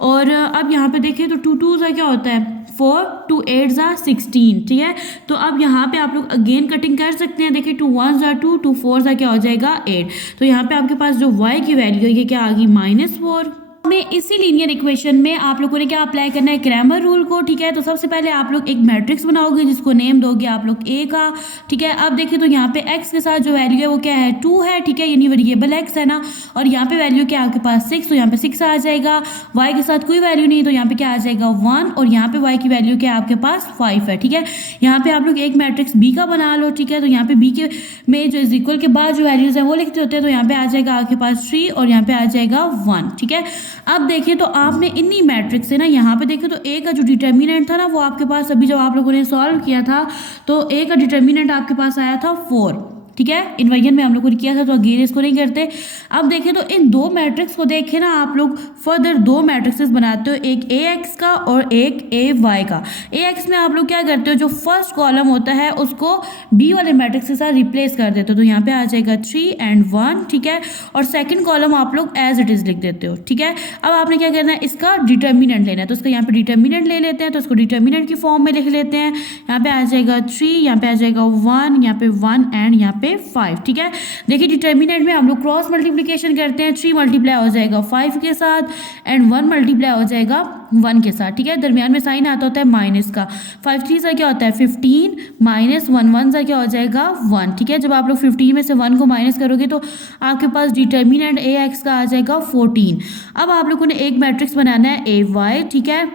और अब यहाँ पे देखिए तो 2 2 सा क्या होता है 4, 2 8 सा 16, ठीक है। तो अब यहाँ पे आप लोग अगेन कटिंग कर सकते हैं। देखिए 2 1 सा 2, 2 4 सा क्या हो जाएगा 8। तो यहाँ पे आपके पास जो y की वैल्यू है ये क्या आ गई -4। में इसी लीनियर इक्वेशन में आप लोगों ने क्या अप्लाई करना है, क्रैमर रूल को, ठीक है। तो सबसे पहले आप लोग एक मैट्रिक्स बनाओगे जिसको नेम दोगे आप लोग a का, ठीक है। अब देखिए तो यहाँ पे x के साथ जो वैल्यू है वो क्या है 2 है, ठीक है, यानी वेरिएबल x है ना। और यहाँ पे वैल्यू क्या है आपके पास 6, तो यहाँ पे 6 आ जाएगा। y के साथ कोई वैल्यू नहीं, तो यहाँ पे क्या आ जाएगा 1, और यहाँ पे y की वैल्यू क्या है आपके पास 5 है, ठीक है। यहाँ पे आप लोग एक मैट्रिक्स b का बना लो, ठीक है। तो यहाँ पे b के में जो इज इक्वल के बाद जो वैल्यूज है वो लिखते होते हैं, तो यहाँ पे आ जाएगा आपके पास 3 और यहाँ पे आ जाएगा 1, ठीक है। अब देखिए तो आपने इन्हीं मैट्रिक्स से ना यहाँ पे देखिए तो a का जो डिटर्मिनेंट था ना, वो आपके पास अभी जब आप लोगों ने सॉल्व किया था तो a का डिटर्मिनेंट आपके पास आया था 4, ठीक है। इन्वर्जन में हम लोगों ने किया था तो अगेन इसको नहीं करते। अब देखिए तो इन दो मैट्रिक्स को देखे ना आप लोग, फर्दर दो मैट्रिक्सेस बनाते हो, एक ax का और एक ay का। ax में आप लोग क्या करते हो, जो फर्स्ट कॉलम होता है उसको b वाले मैट्रिक्स के साथ रिप्लेस कर देते हो, तो यहाँ पे आ जाएगा 3 and 1, ठीक है। और सेकंड कॉलम आप लोग एज इट इज लिख देते हो, ठीक है। अब आपने क्या करना है, इसका डिटर्मिनेंट लेना है, तो इसका यहाँ पे डिटर्मिनेंट ले लेते हैं, तो इसको डिटर्मिनेंट की फॉर्म में लिख लेते हैं। यहाँ पे आ जाएगा 3, यहाँ पे आ जाएगा 1, यहाँ पे 1 एंड यहाँ पे 5, ठीक है। देखिए डिटर्मिनेंट में हम लोग क्रॉस मल्टीप्लिकेशन करते हैं। 3 मल्टीप्लाई हो जाएगा 5 के साथ एंड 1 मल्टीप्लाई हो जाएगा 1 के साथ, ठीक है। दरमियान में साइन आता होता है माइनस का। 5 3 सा क्या होता है 15 माइनस 1 1 सा क्या हो जाएगा 1, ठीक है। जब आप लोग 15 में से 1 को माइनस करोगे तो आपके पास डिटर्मिनेंट ax का आ जाएगा 14। अब आप लोगों ने एक मैट्रिक्स बनाना है ay, ठीक है।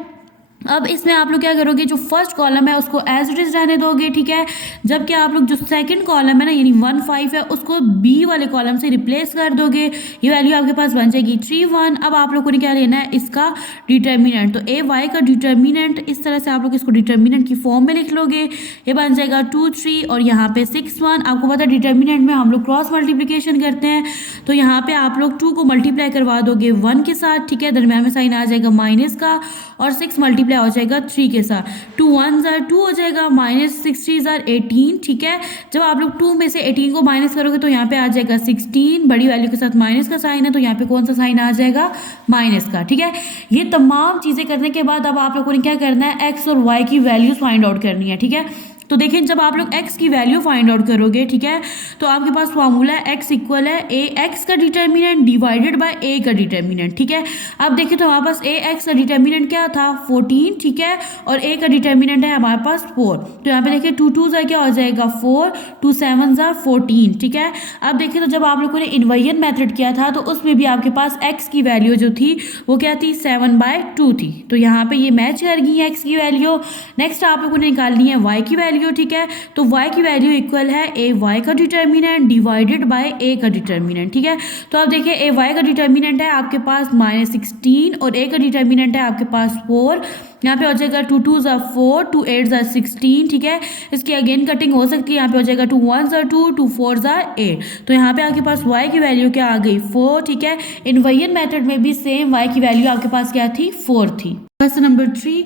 अब इसमें आप लोग क्या करोगे, जो फर्स्ट कॉलम है उसको एज इट इज रहने दोगे, ठीक है। जबकि आप लोग जो सेकंड कॉलम है ना यानी 1 5 है उसको बी वाले कॉलम से रिप्लेस कर दोगे। ये वैल्यू आपके पास बन जाएगी 3 1। अब आप लोगों ने क्या लेना है, इसका डिटर्मिनेंट। तो ए वाई का डिटर्मिनेंट इस तरह से आप लोग इसको डिटर्मिनेंट की फॉर्म में लिख लोगे। ये बन जाएगा 2 3 और यहाँ पे 6 1। आपको पता है डिटर्मिनेंट में हम लोग क्रॉस मल्टीप्लिकेशन करते हैं, तो यहाँ पे आप लोग 2 को मल्टीप्लाई करवा दोगे 1 के साथ, ठीक है। दरमियान में साइन आ जाएगा माइनस का और 6 मल्टीप्लाई हो जाएगा 3 के साथ। 2 1 जार 2 हो जाएगा, माइनस 6 3 जार 18, ठीक है। जब आप लोग 2 में से 18 को माइनस करोगे तो यहाँ पे आ जाएगा 16, बड़ी वैल्यू के साथ माइनस का साइन है, तो यहाँ पे कौन सा साइन आ जाएगा माइनस का, ठीक है। ये तमाम चीज़ें करने के बाद अब आप लोगों ने क्या करना है, एक्स और वाई की वैल्यूज फाइंड आउट करनी है, ठीक है। तो देखिए जब आप लोग x की वैल्यू फाइंड आउट करोगे, ठीक है, तो आपके पास फॉर्मूला है x इक्वल है ए एक्स का डिटर्मिनेंट डिवाइडेड बाय a का डिटर्मिनेंट, ठीक है। अब देखिए तो हमारे पास a x का डिटर्मिनेंट क्या था 14, ठीक है, और a का डिटर्मिनेंट है हमारे पास 4। तो यहाँ पे देखिए 2 2 ज़ा क्या हो जाएगा 4, 2 7 ज़ा 14, ठीक है। अब देखिए तो जब आप लोगों ने इन्वर्जन मेथड किया था तो उसमें भी आपके पास x की वैल्यू जो थी वो क्या थी 7/2 थी, तो यहाँ पे ये मैच कर गई है x की वैल्यू। नेक्स्ट आप लोगों ने निकालनी है y की वैल्यू, ठीक है। तो y की वैल्यू इक्वल है ए वाई का डिटर्मिनेंट डिवाइडेड बाय a का डिटर्मिनेंट, ठीक है। तो अब देखिए ए वाई का डिटर्मिनेंट है आपके पास -16 और a का डिटर्मिनेंट है आपके पास 4। यहाँ पे हो जाएगा 2 2 ज़ा 4, 2 8 ज़ा 16, ठीक है। इसकी अगेन कटिंग हो सकती है, यहाँ पे हो जाएगा 2 1 ज़ा 2, 2 4 ज़ा 8। तो यहाँ पे आपके पास y की वैल्यू क्या आ गई 4, ठीक है। इन्वर्जन मेथड में भी सेम y की वैल्यू आपके पास क्या थी 4 थी। क्वेश्चन नंबर 3,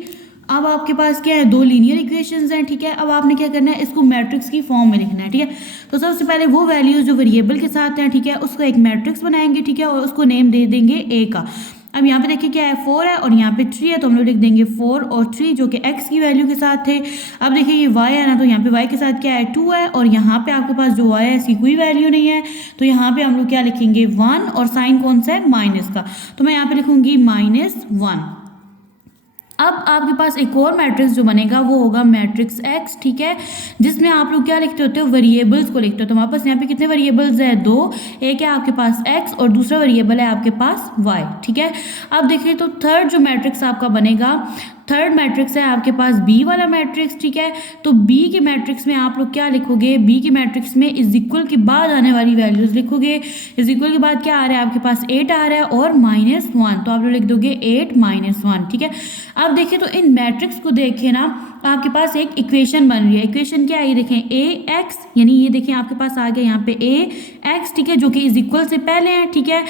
अब आपके पास क्या है, दो लीनियर इक्वेशंस हैं, ठीक है। अब आपने क्या करना है, इसको मैट्रिक्स की फॉर्म में लिखना है, ठीक है। तो सबसे पहले वो वैल्यूज जो वेरिएबल के साथ हैं, ठीक है, उसको एक मैट्रिक्स बनाएंगे, ठीक है, और उसको नेम दे देंगे ए का। अब यहाँ पे देखिए क्या है 4 है और यहाँ पे 3 है, तो हम लोग लिख देंगे 4 और 3 जो कि x की वैल्यू के साथ थे। अब देखिए ये y है ना, तो यहाँ पे y के साथ क्या है 2 है और यहाँ पे आपके पास जो y है इसकी कोई वैल्यू नहीं है, तो यहाँ पे हम लोग क्या लिखेंगे 1 और साइन कौन सा है माइनस का, तो मैं यहाँ पे लिखूंगी -1। अब आपके पास एक और मैट्रिक्स जो बनेगा वो होगा मैट्रिक्स एक्स, ठीक है, जिसमें आप लोग क्या लिखते होते हो, वेरिएबल्स को लिखते हो। तो हमारे पास यहाँ पे कितने वेरिएबल्स है, दो, एक है आपके पास एक्स और दूसरा वेरिएबल है आपके पास वाई, ठीक है। अब देखिए तो थर्ड जो मैट्रिक्स आपका बनेगा, थर्ड मैट्रिक्स है आपके पास बी वाला मैट्रिक्स, ठीक है। तो बी के मैट्रिक्स में आप लोग क्या लिखोगे, बी के मैट्रिक्स में इज इक्वल के बाद आने वाली वैल्यूज लिखोगे। इज इक्वल के बाद क्या आ रहा है आपके पास, 8 आ रहा है और -1, तो आप लोग लिख दोगे 8 -1, ठीक है। अब देखिए तो इन मैट्रिक्स को देखें ना, आपके पास एक इक्वेशन बन रही है। इक्वेशन क्या है, ये देखें ए एक्स, यानी ये देखें आपके पास आ गया यहाँ पे ए एक्स, ठीक है, जो कि इज इक्वल से पहले है, ठीक है।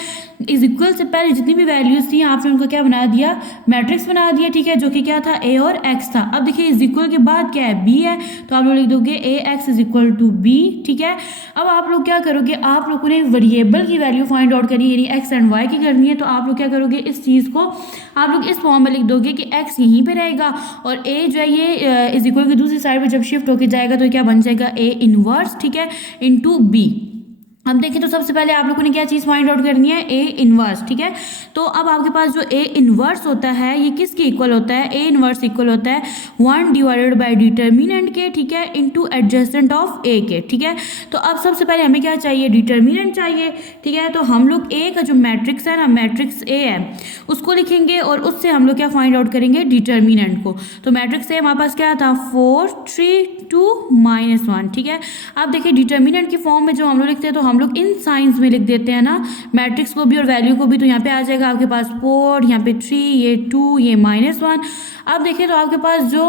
इज इक्वल से पहले जितनी भी वैल्यूज थी आपने उनको क्या बना दिया, मैट्रिक्स बना दिया, ठीक है, जो कि क्या था, ए और एक्स था। अब देखिए इज इक्वल के बाद क्या है, बी है, तो आप लोग लिख दोगे A X is equal to B, ठीक है। अब आप लोग क्या करोगे, आप लोगों ने वेरिएबल की वैल्यू फाइंड आउट करनी है, यानी एक्स एंड वाई की करनी है। तो आप लोग क्या करोगे, इस चीज़ को आप लोग इस फॉर्म में लिख दोगे कि एक्स यहीं पे रहेगा और ए जो है ये इज इक्वल की दूसरी साइड पे जब शिफ्ट होके जाएगा तो क्या बन जाएगा, ए इनवर्स, ठीक है, इनटू बी। अब देखिए तो सबसे पहले आप लोगों ने क्या चीज़ फाइंड आउट करनी है, ए इनवर्स, ठीक है। तो अब आपके पास जो ए इनवर्स होता है ये किसके इक्वल होता है, ए इनवर्स इक्वल होता है 1 डिवाइडेड बाय डिटर्मिनेंट के, ठीक है, इनटू एडजेसेंट ऑफ ए के, ठीक है। तो अब सबसे पहले हमें क्या चाहिए, डिटर्मिनेंट चाहिए, ठीक है। तो हम लोग ए का जो मैट्रिक्स है ना, मैट्रिक्स ए है, उसको लिखेंगे और उससे हम लोग क्या फाइंड आउट करेंगे, डिटर्मिनेंट को। तो मैट्रिक्स ए हमारे पास क्या था, 4 3 2 -1, ठीक है। अब देखिए डिटर्मिनेंट की फॉर्म में जो हम लोग लिखते हैं तो हम लोग इन साइंस में लिख देते हैं ना, मैट्रिक्स को भी और वैल्यू को भी। तो यहाँ पे आ जाएगा आपके पास 4, यहाँ पे 3, ये 2, ये -1। अब देखिए तो आपके पास जो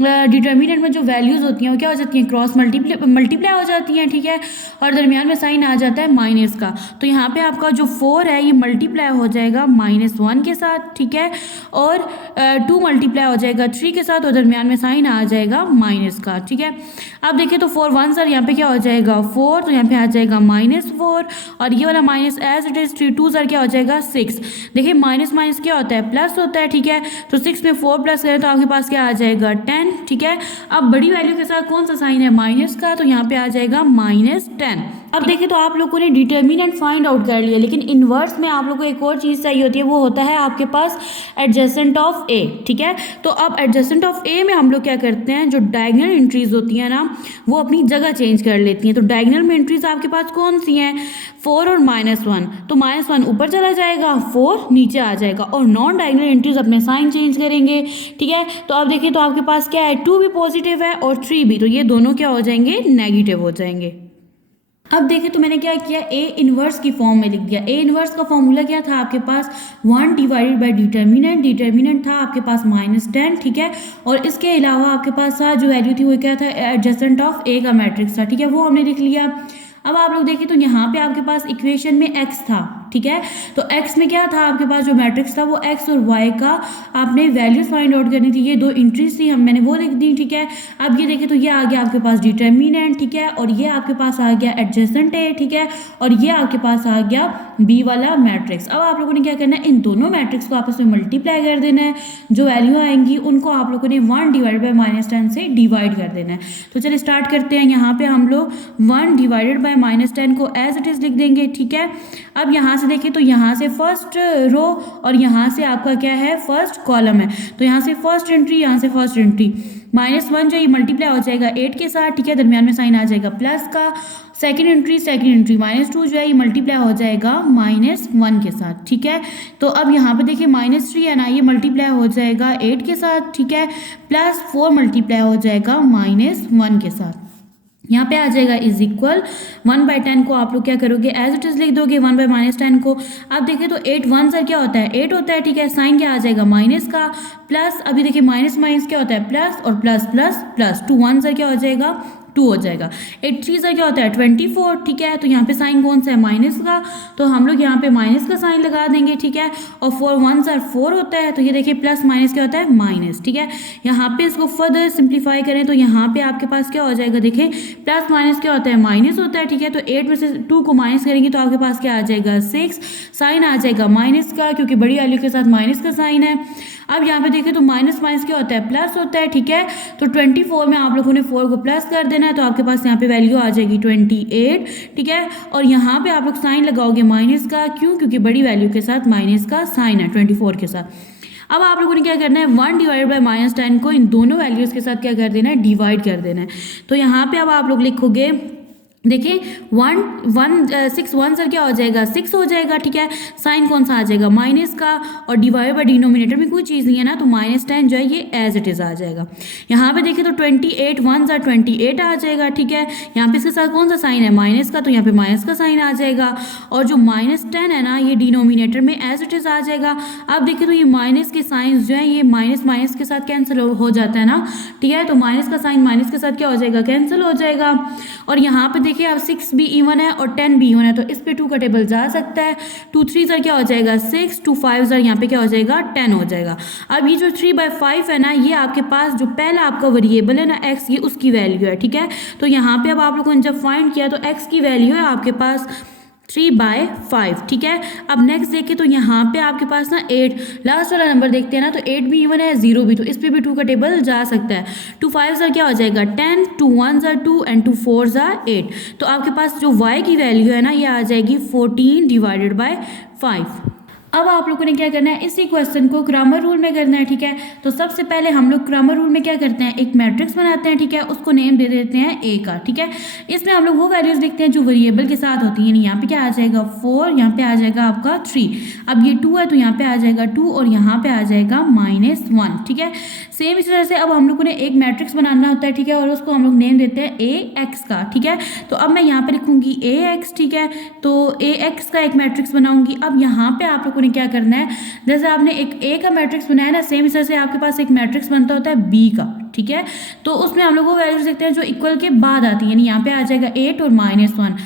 डिटर्मिनेंट में जो वैल्यूज़ होती हैं वो क्या हो जाती हैं, क्रॉस मल्टीप्लाई हो जाती हैं, ठीक है, और दरमियान में साइन आ जाता है माइनस का। तो यहाँ पे आपका जो 4 है ये मल्टीप्लाई हो जाएगा -1 के साथ, ठीक है, और 2 मल्टीप्लाई हो जाएगा 3 के साथ और दरमियान में साइन आ जाएगा माइनस का, ठीक है। अब देखिए तो 4 1 सर यहाँ पे क्या हो जाएगा 4, तो यहाँ पे आ जाएगा -4 और ये वाला minus as it is 3 2 sir क्या हो जाएगा 6। देखिए माइनस माइनस क्या होता है, प्लस होता है, ठीक है। तो 6 में 4 प्लस करें तो आपके पास क्या आ जाएगा 10, ठीक है। अब बड़ी वैल्यू के साथ कौन सा साइन है, माइनस का, तो यहाँ पे आ जाएगा -10। अब देखिए तो आप लोगों ने डिटर्मिनेंट फाइंड आउट कर लिया, लेकिन इनवर्स में आप लोगों को एक और चीज़ चाहिए होती है, वो होता है आपके पास एडजेसेंट ऑफ ए, ठीक है। तो अब एडजेसेंट ऑफ ए में हम लोग क्या करते हैं, जो डायगोनल एंट्रीज होती हैं ना वो अपनी जगह चेंज कर लेती हैं। तो डायगोनल में एंट्रीज आपके पास कौन सी हैं, 4 और -1, तो -1 ऊपर चला जाएगा, 4 नीचे आ जाएगा, और नॉन डायगोनल एंट्रीज अपने साइन चेंज करेंगे, ठीक है। तो अब देखिए तो आपके पास क्या है, 2 भी पॉजिटिव है और 3 भी, तो ये दोनों क्या हो जाएंगे, नेगेटिव हो जाएंगे। अब देखिए तो मैंने क्या किया, ए इनवर्स की फॉर्म में लिख दिया। ए इनवर्स का फॉर्मूला क्या था आपके पास, 1 डिवाइडेड बाय डिटर्मिनेंट, डिटर्मिनेंट था आपके पास -10, ठीक है, और इसके अलावा आपके पास जो वैल्यू थी वो क्या था, एडजेसेंट ऑफ ए का मैट्रिक्स था, ठीक है, वो हमने लिख लिया। अब आप लोग देखिए तो यहाँ पे आपके पास इक्वेशन में x था, ठीक है। तो x में क्या था आपके पास, जो मैट्रिक्स था वो x और y का आपने वैल्यूज फाइंड आउट करनी थी। ये दो एंट्रीज थी, मैंने वो लिख दी, ठीक है। अब ये देखिए तो ये आ गया आपके पास डिटर्मिनेंट, ठीक है, और ये आपके पास आ गया एडजेसेंट ए, ठीक है, और ये आपके पास आ गया बी वाला मैट्रिक्स। अब आप लोगों ने क्या करना है, इन दोनों मैट्रिक्स को आपस में मल्टीप्लाई कर देना है, जो वैल्यू आएंगी उनको आप लोगों ने 1 डिवाइड बाय -10 से डिवाइड कर देना है। तो चलिए स्टार्ट करते हैं। यहाँ पे हम लोग 1 डिवाइडेड बाय -10 को एज इट इज लिख देंगे, ठीक है। अब यहाँ से देखिए तो यहाँ से फर्स्ट रो और यहाँ से आपका क्या है, फर्स्ट कॉलम है, तो यहाँ से फर्स्ट एंट्री, यहाँ से फर्स्ट एंट्री, -1 जो ये मल्टीप्लाई हो जाएगा 8 के साथ, ठीक है, दरमियान में साइन आ जाएगा प्लस का। सेकंड एंट्री -2 जो है ये मल्टीप्लाई हो जाएगा -1 के साथ, ठीक है। तो अब यहाँ पे देखिए -3 है ना, ये मल्टीप्लाई हो जाएगा 8 के साथ, ठीक है, +4 मल्टीप्लाई हो जाएगा -1 के साथ। यहाँ पे आ जाएगा इज इक्वल 1/10 को आप लोग क्या करोगे, एज इट इज लिख दोगे 1/-10 को। अब देखिए तो 8 1 सर क्या होता है, 8 होता है, ठीक है, साइन क्या आ जाएगा माइनस का, प्लस, अभी देखिए माइनस माइनस क्या होता है, प्लस, और प्लस प्लस प्लस, 2 1 सर क्या हो जाएगा 2 हो जाएगा। 8 3 सर क्या होता है 24, ठीक है। तो यहाँ पे साइन कौन सा है, माइनस का, तो हम लोग यहाँ पे माइनस का साइन लगा देंगे, ठीक है। और 4 1 सर 4 होता है, तो ये देखिए प्लस माइनस क्या होता है, माइनस, ठीक है। यहाँ पे इसको फर्दर सिंप्लीफाई करें तो यहाँ पे आपके पास क्या हो जाएगा, देखिए प्लस माइनस क्या होता है, माइनस होता है, ठीक है। तो 8 में से 2 को माइनस करेंगे तो आपके पास क्या आ जाएगा 6, साइन आ जाएगा माइनस का, क्योंकि बड़ी वैल्यू के साथ माइनस का साइन है। अब यहाँ पे देखिए तो माइनस माइनस क्या होता है, प्लस होता है, ठीक है। तो 24 में आप लोगों ने 4 को प्लस कर देना है, तो आपके पास यहाँ पे वैल्यू आ जाएगी 28, ठीक है। और यहाँ पे आप लोग साइन लगाओगे माइनस का, क्यों, क्योंकि बड़ी वैल्यू के साथ माइनस का साइन है 24 के साथ। अब आप लोगों ने क्या करना है, 1 डिवाइडेड बाई -10 को इन दोनों वैल्यूज़ के साथ क्या कर देना है, डिवाइड कर देना है। तो यहाँ पे अब आप लोग लिखोगे, देखिए 6 1 सर क्या हो जाएगा, 6 हो जाएगा, ठीक है। साइन कौन सा आ जाएगा, माइनस का, और डिवाइड बाई डिनोमिनेटर में कोई चीज़ नहीं है ना, तो -10 जो है ये एज इट इज़ आ जाएगा। यहाँ पे देखिए तो 28 1 ज़ा 28 आ जाएगा, ठीक है। यहाँ पे इसके साथ कौन सा साइन है, माइनस का, तो यहाँ पे माइनस का साइन आ जाएगा, और जो -10 है ना ये डिनोमिनेटर में एज इट इज़ आ जाएगा। अब देखिए तो ये माइनस के साइंस जो है ये माइनस माइनस के साथ कैंसिल हो जाता है ना, ठीक है। तो माइनस का साइन माइनस के साथ क्या हो जाएगा, कैंसिल हो जाएगा। और यहाँ पे देखिए अब 6 भी इवन है और 10 भी इवन है, तो इस पे 2 का टेबल जा सकता है। 2 3 ज़र क्या हो जाएगा 6, 2 5 ज़र यहाँ पे क्या हो जाएगा 10 हो जाएगा। अब ये जो 3/5 है ना, ये आपके पास जो पहला आपका वेरिएबल है ना x, ये उसकी वैल्यू है, ठीक है। तो यहाँ पे अब आप लोगों ने जब फाइंड किया तो x की वैल्यू है आपके पास 3/5, ठीक है। अब नेक्स्ट देखिए तो यहाँ पे आपके पास ना 8 लास्ट वाला नंबर देखते हैं ना, तो 8 भी इवन है, 0 भी, तो इस पे भी 2 का टेबल जा सकता है। 2 5 ज़र क्या हो जाएगा 10, 2 1 ज़र 2 एंड 2 4 ज़र 8। तो आपके पास जो y की वैल्यू है ना ये आ जाएगी 14 डिवाइडेड बाय 5। अब आप लोगों ने क्या करना है, इसी क्वेश्चन को क्रैमर रूल में करना है, ठीक है। तो सबसे पहले हम लोग क्रैमर रूल में क्या करते हैं, एक मैट्रिक्स बनाते हैं, ठीक है। उसको नेम दे देते हैं a का, ठीक है। इसमें हम लोग वो वैल्यूज लिखते हैं जो वेरिएबल के साथ होती हैं। यहाँ पे क्या आ जाएगा 4, यहाँ पे आ जाएगा आपका 3। अब ये 2 है तो यहाँ पे आ जाएगा 2 और यहाँ पे आ जाएगा -1, ठीक है। सेम इसी तरह से अब हम लोगों ने एक मैट्रिक्स बनाना होता है, ठीक है, और उसको हम लोग नेम देते हैं ax का, ठीक है। तो अब मैं यहाँ पे लिखूंगी ax, ठीक है। तो ax का एक मैट्रिक्स बनाऊंगी। अब यहाँ पे आप लोगों ने क्या करना है, जैसे आपने एक a का मैट्रिक्स बनाया ना, सेम इस तरह से आपके पास एक मैट्रिक्स बनता होता है b का, ठीक है। तो उसमें हम लोग वो वैल्यूज देखते हैं जो इक्वल के बाद आती है, यानी यहाँ पे आ जाएगा 8 और -1।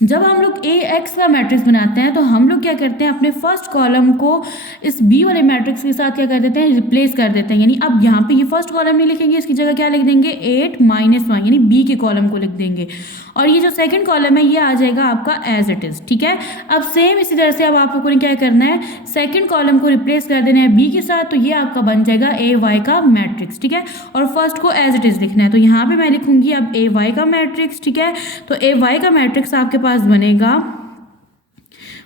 जब हम लोग ax का मैट्रिक्स बनाते हैं तो हम लोग क्या करते हैं, अपने फर्स्ट कॉलम को इस b वाले मैट्रिक्स के साथ क्या कर देते हैं, रिप्लेस कर देते हैं। यानी अब यहाँ पे ये फर्स्ट कॉलम नहीं लिखेंगे, इसकी जगह क्या लिख देंगे 8 -1, यानी b के कॉलम को लिख देंगे। और ये जो सेकंड कॉलम है ये आ जाएगा आपका एज इट इज़, ठीक है। अब सेम इसी तरह से अब आप लोगों ने क्या करना है, सेकंड कॉलम को रिप्लेस कर देना है b के साथ, तो ये आपका बन जाएगा ay का मैट्रिक्स, ठीक है। और फर्स्ट को एज इट इज़ लिखना है, तो यहाँ पे मैं लिखूंगी अब ay का मैट्रिक्स, ठीक है। तो ay का मैट्रिक्स आपके पास बनेगा,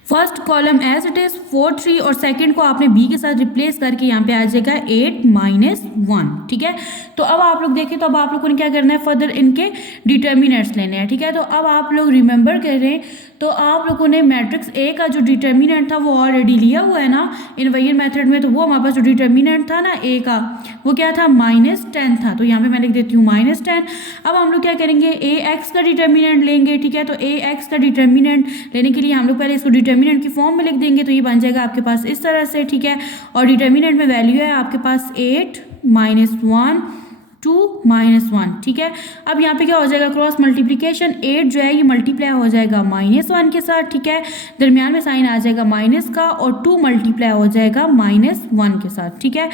first column as it is 4 3 और सेकंड को आपने बी के साथ रिप्लेस करके यहाँ पे आ जाएगा 8 -1, ठीक है। तो अब आप लोग देखें तो अब आप लोगों ने क्या करना है, फर्दर इनके डिटर्मिनेंट्स लेने हैं, ठीक है। तो अब आप लोग रिमेंबर करें तो आप लोगों ने मैट्रिक्स ए का जो डिटर्मिनेंट था वो ऑलरेडी लिया हुआ है ना इनवर्जन मेथड में। तो वो हमारे पास जो डिटर्मिनेंट था ना ए का वो क्या था -10 था, तो यहाँ पे मैं लिख देती हूँ -10। अब हम लोग क्या करेंगे, ए एक्स का डिटर्मिनेंट लेंगे, ठीक है। तो ए एक्स का डिटर्मिनेंट लेने के लिए हम लोग पहले इसको डिटर्मिनेंट की फॉर्म में लिख देंगे, तो ये बन जाएगा आपके पास इस तरह से, ठीक है। और डिटर्मिनेंट में वैल्यू है आपके पास 8 -1 2 -1, ठीक है। अब यहाँ पे क्या हो जाएगा, क्रॉस मल्टीप्लिकेशन 8 जो है ये मल्टीप्लाई हो जाएगा -1 के साथ, ठीक है। दरमियान में साइन आ जाएगा माइनस का और 2 मल्टीप्लाई हो जाएगा -1 के साथ, ठीक है।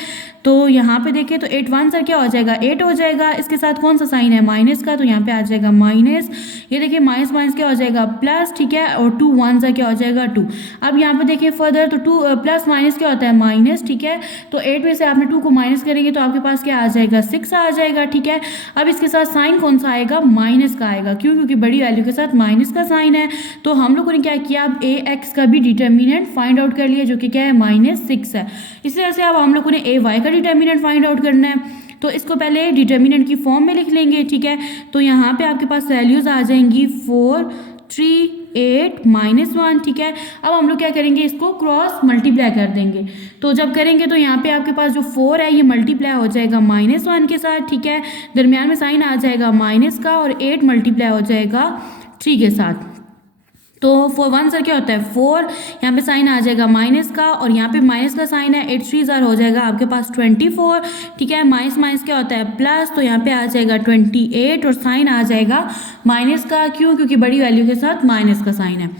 तो यहाँ पे देखें तो 8 1 सर क्या हो जाएगा 8 हो जाएगा, इसके साथ कौन सा साइन है माइनस का, तो यहाँ पे आ जाएगा माइनस। ये देखिए माइनस माइनस क्या हो जाएगा प्लस, ठीक है। और 2 1 सर क्या हो जाएगा 2। अब यहाँ पे देखिए फर्दर तो 2 प्लस माइनस क्या होता है माइनस, ठीक है। तो 8 में से आपने 2 को माइनस करेंगे तो आपके पास क्या आ जाएगा 6 आ जाएगा, ठीक है। अब इसके साथ साइन कौन सा आएगा, माइनस का आएगा, क्यों, क्योंकि बड़ी वैल्यू के साथ माइनस का साइन है। तो हम लोगों ने क्या किया, अब ए एक्स का भी डिटर्मिनेंट फाइंड आउट कर लिया, जो कि क्या है -6 है। इसी तरह से अब हम लोगों ने ए वाई का डिटर्मिनेंट फाइंड आउट करना है, तो इसको पहले डिटर्मिनेंट की फॉर्म में लिख लेंगे, ठीक है। तो यहाँ पे आपके पास वैल्यूज आ जाएंगी 4 3 8 -1, ठीक है। अब हम लोग क्या करेंगे, इसको क्रॉस मल्टीप्लाई कर देंगे। तो जब करेंगे तो यहाँ पे आपके पास जो 4 है ये मल्टीप्लाई हो जाएगा -1 के साथ, ठीक है। दरमियान में साइन आ जाएगा माइनस का और 8 मल्टीप्लाई हो जाएगा 3 के साथ। तो 4 1 सर क्या होता है 4, यहाँ पे साइन आ जाएगा माइनस का और यहाँ पे माइनस का साइन है, 8 3 ज़र हो जाएगा आपके पास 24, ठीक है। माइनस माइनस क्या होता है प्लस, तो यहाँ पे आ जाएगा 28 और साइन आ जाएगा माइनस का, क्यों, क्योंकि बड़ी वैल्यू के साथ माइनस का साइन है।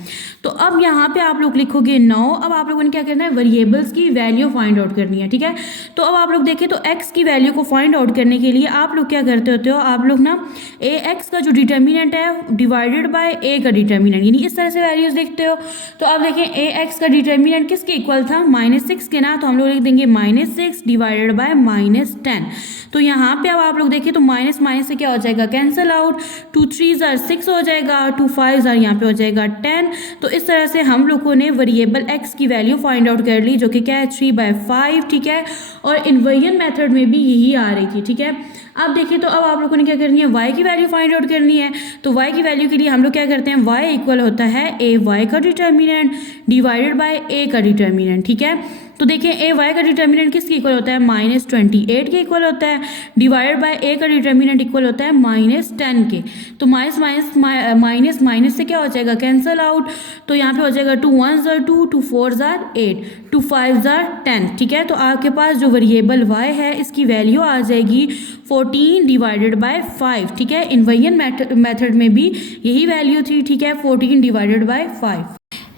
तो अब यहाँ पे आप लोग लिखोगे 9। अब आप लोगों ने क्या करना है, वेरिएबल्स की वैल्यू फाइंड आउट करनी है, ठीक है। तो अब आप लोग देखें तो x की वैल्यू को फाइंड आउट करने के लिए आप लोग क्या करते होते हो, आप लोग ना ए एक्स का जो डिटर्मिनेंट है डिवाइडेड बाय ए का डिटर्मिनेंट, यानी इस तरह से वैल्यूज देखते हो। तो अब देखें ए एक्स का डिटर्मिनेंट किसके इक्वल था -6 के ना, तो हम लोग लिख देंगे -6 डिवाइडेड बाय -10। तो यहाँ पे अब आप लोग देखिए तो माइनस माइनस से क्या हो जाएगा, कैंसिल आउट। 2 3 6 हो जाएगा, 2 5 यहाँ पे हो जाएगा 10। तो इस तरह से हम लोगों ने वेरिएबल x की वैल्यू फाइंड आउट कर ली, जो कि क्या है 3/5, ठीक है। और इन्वर्जन मेथड में भी यही आ रही थी, ठीक है। अब देखिए तो अब आप लोगों ने क्या करनी है, y की वैल्यू फाइंड आउट करनी है। तो y की वैल्यू के लिए हम लोग क्या करते हैं, y इक्वल होता है a y का डिटर्मिनेंट डिवाइडेड बाय a का डिटर्मिनेंट, ठीक है। तो देखिए a y का डिटर्मिनेंट किसके इक्वल होता है, -28 के इक्वल होता है, डिवाइडेड बाय a का डिटर्मिनेंट इक्वल होता है -10 के। तो माइनस माइनस माइनस माइनस से क्या हो जाएगा, कैंसिल आउट। तो यहाँ पे हो जाएगा 2 1 2, 2 4 8, 2 5 10, ठीक है। तो आपके पास जो वेरिएबल y है इसकी वैल्यू आ जाएगी 14 डिवाइडेड बाय 5, ठीक है। इन्वर्जन मेथड में भी यही वैल्यू थी, ठीक है, 14 डिवाइडेड बाय 5।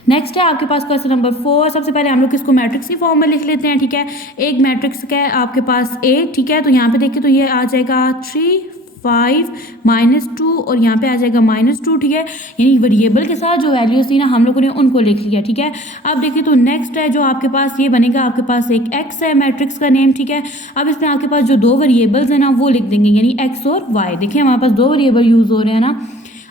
नेक्स्ट है आपके पास क्वेश्चन नंबर 4। सबसे पहले हम लोग इसको मैट्रिक्स की फॉर्म में लिख लेते हैं, ठीक है। एक मैट्रिक्स का है आपके पास A, ठीक है। तो यहाँ पे देखिए तो ये आ जाएगा 3 5 -2 और यहाँ पे आ जाएगा -2, ठीक है। यानी वेरिएबल के साथ जो वैल्यूज थी ना हम लोगों ने उनको लिख लिया, ठीक है। अब देखिए तो नेक्स्ट है जो आपके पास ये बनेगा, आपके पास एक x है मैट्रिक्स का नेम, ठीक है। अब इसमें आपके पास जो दो वेरिएबल्स है ना वो लिख देंगे, यानी x और y। देखिए हमारे पास दो वेरिएबल यूज हो रहे हैं ना।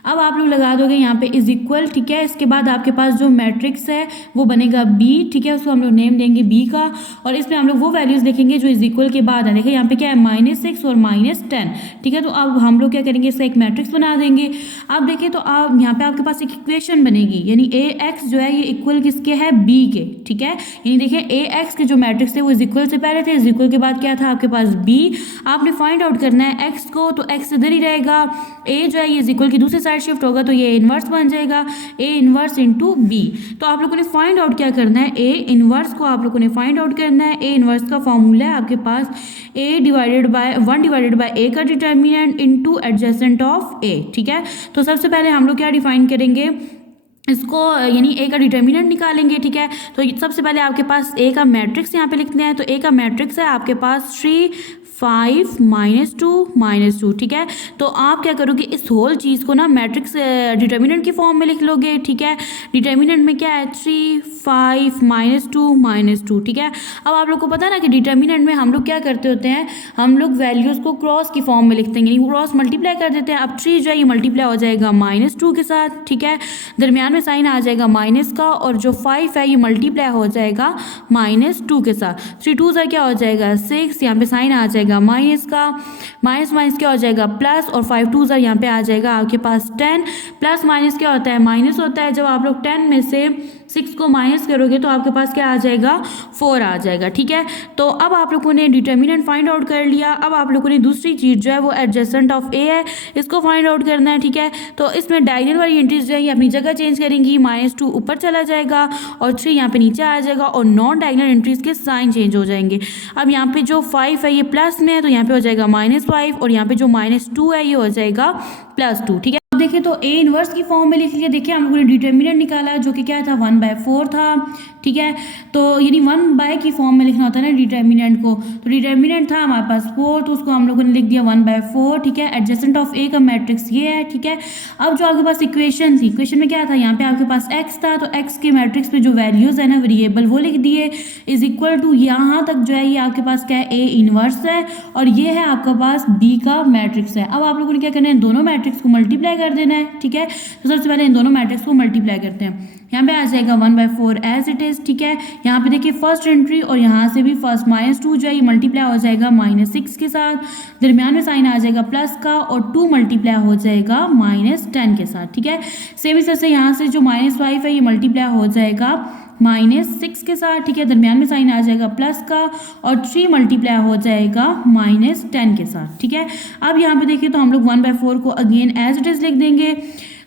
अब आप लोग लगा दोगे यहाँ पे इज इक्वल, ठीक है। इसके बाद आपके पास जो मैट्रिक्स है वो बनेगा B, ठीक है। उसको हम लोग नेम देंगे B का, और इसमें हम लोग वो वैल्यूज लिखेंगे जो इज इक्वल के बाद है। देखिए यहाँ पे क्या है -6 और -10, ठीक है। तो अब हम लोग क्या करेंगे, इससे एक मैट्रिक्स बना देंगे। अब देखिए तो आप यहाँ पे आपके पास एक इक्वेशन बनेगी, यानी AX जो है ये इक्वल किसके है, B के, ठीक है। यानी देखिए AX के जो मैट्रिक्स थे वो इज इक्वल से पहले थे, इज इक्वल के बाद क्या था आपके पास B। आपने फाइंड आउट करना है X को, तो X इधर ही रहेगा, A जो है ये इज इक्वल की दूसरी शिफ्ट होगा तो ये इनवर्स बन जाएगा, A इनवर्स इंटू B। तो आप लोगों ने फाइंड आउट क्या करना है, A इनवर्स को आप लोगों ने फाइंड आउट करना है। A इनवर्स का फॉर्मूला है आपके पास A divided by 1 divided bye A का determinant into adjacent of A, ठीक है। तो सबसे पहले हम लोग क्या डिफाइन करेंगे इसको, यानी A का डिटर्मिनेंट निकालेंगे, ठीक है। तो सबसे पहले आपके पास A का मैट्रिक्स यहाँ पे लिखते हैं। तो A का मैट्रिक्स है आपके पास 3 5 -2 -2, ठीक है। तो आप क्या करोगे, इस होल चीज़ को ना मैट्रिक्स डिटर्मिनेंट की फॉर्म में लिख लोगे, ठीक है। डिटर्मिनेंट में क्या है 3 5 -2 -2, ठीक है। अब आप लोग को पता है ना कि डिटर्मिनेंट में हम लोग क्या करते होते हैं, हम लोग वैल्यूज़ को क्रॉस की फॉर्म में लिखते हैं, यानी क्रॉस मल्टीप्लाई कर देते हैं। अब 3 जो है ये मल्टीप्लाई हो जाएगा -2 के साथ, ठीक है। दरमियान में साइन आ जाएगा माइनस का, और जो 5 है ये मल्टीप्लाई हो जाएगा -2 के साथ। 3 2 क्या हो जाएगा 6, यहाँ पे साइन आ जाएगा माइनस का, माइनस माइनस क्या हो जाएगा प्लस, और 5 2 यहाँ पे आ जाएगा आपके पास 10। प्लस माइनस क्या होता है, माइनस होता है। जब आप लोग 10 में से 6 को माइनस करोगे तो आपके पास क्या आ जाएगा 4 आ जाएगा, ठीक है। तो अब आप लोगों ने डिटर्मिनेंट फाइंड आउट कर लिया। अब आप लोगों ने दूसरी चीज़ जो है वो एडजेसेंट ऑफ A है, इसको फाइंड आउट करना है, ठीक है। तो इसमें डायगोनल वाली एंट्रीज जो है ये अपनी जगह चेंज करेंगी, -2 ऊपर चला जाएगा और 3 यहाँ पे नीचे आ जाएगा, और नॉन डायगोनल एंट्रीज के साइन चेंज हो जाएंगे। अब यहाँ पे जो 5 है ये प्लस में है तो यहाँ पे हो जाएगा -5, और यहाँ पे जो -2 है ये हो जाएगा +2, ठीक है। अब देखिए तो A इनवर्स की फॉर्म में लिख लिया। देखिए हम लोगों ने डिटर्मिनेंट निकाला जो कि क्या था 1/4 था, ठीक है। तो यानी 1 की फॉर्म में लिखना होता है ना डिटर्मिनेंट को। तो डिटर्मिनेंट था हमारे पास 4, तो उसको हम लोगों ने लिख दिया 1/4, ठीक है। एडजेसेंट ऑफ A का मैट्रिक्स ये है, ठीक है। अब जो आपके पास इक्वेशन थी, इक्वेशन में क्या था, यहाँ पे आपके पास x था, तो x के मैट्रिक्स पे जो वैल्यूज है ना वेरिएबल वो लिख दिए, इज इक्वल टू यहाँ तक जो है ये आपके पास क्या है A इनवर्स है, और ये है आपके पास B का मैट्रिक्स है। अब आप लोगों ने क्या करना है, दोनों मैट्रिक्स को मल्टीप्लाई कर देना है, ठीक है। तो सबसे पहले इन दोनों मैट्रिक्स को मल्टीप्लाई करते हैं। यहाँ पे आ जाएगा 1/4 एज इट इज, ठीक है। यहाँ पे देखिए फर्स्ट एंट्री और यहाँ से भी फर्स्ट -2 जो है ये मल्टीप्लाई हो जाएगा -6 के साथ, दरमियान में साइन आ जाएगा प्लस का, और 2 मल्टीप्लाई हो जाएगा -10 के साथ, ठीक है। सेम इस तरह से यहाँ से जो -5 है ये मल्टीप्लाई हो जाएगा -6 के साथ, ठीक है। दरमियान में साइन आ जाएगा प्लस का, और 3 मल्टीप्लाई हो जाएगा -10 के साथ, ठीक है। अब यहाँ पे देखिए तो हम लोग 1/4 को अगेन एज इट इज लिख देंगे।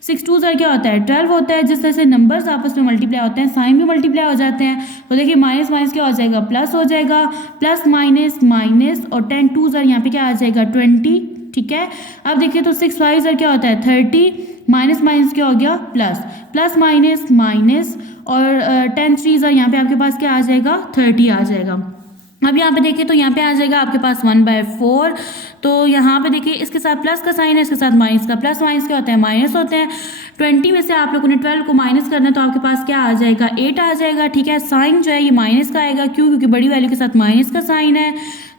6 2 क्या होता है 12 होता है। जिस तरह से नंबर्स आपस में मल्टीप्लाई होते हैं साइन भी मल्टीप्लाई हो जाते हैं। तो देखिए माइनस माइनस क्या हो जाएगा प्लस हो जाएगा, प्लस माइनस माइनस, और 10 2 यहाँ पे क्या आ जाएगा 20, ठीक है। अब देखिए तो 6 5 क्या होता है 30, माइनस माइनस क्या हो गया प्लस, प्लस माइनस माइनस, और 10 3 यहाँ पे आपके पास क्या आ जाएगा 30 आ जाएगा। अब यहाँ पे देखिए तो यहाँ पे आ जाएगा आपके पास 1/4। तो यहाँ पे देखिए इसके साथ प्लस का साइन है, इसके साथ माइनस का, प्लस माइनस क्या होता है माइनस होते हैं। 20 में से आप लोगों ने 12 को माइनस करना है तो आपके पास क्या आ जाएगा 8 आ जाएगा, ठीक है। साइन जो है ये माइनस का आएगा, क्यों, क्योंकि बड़ी वैल्यू के साथ माइनस का साइन है।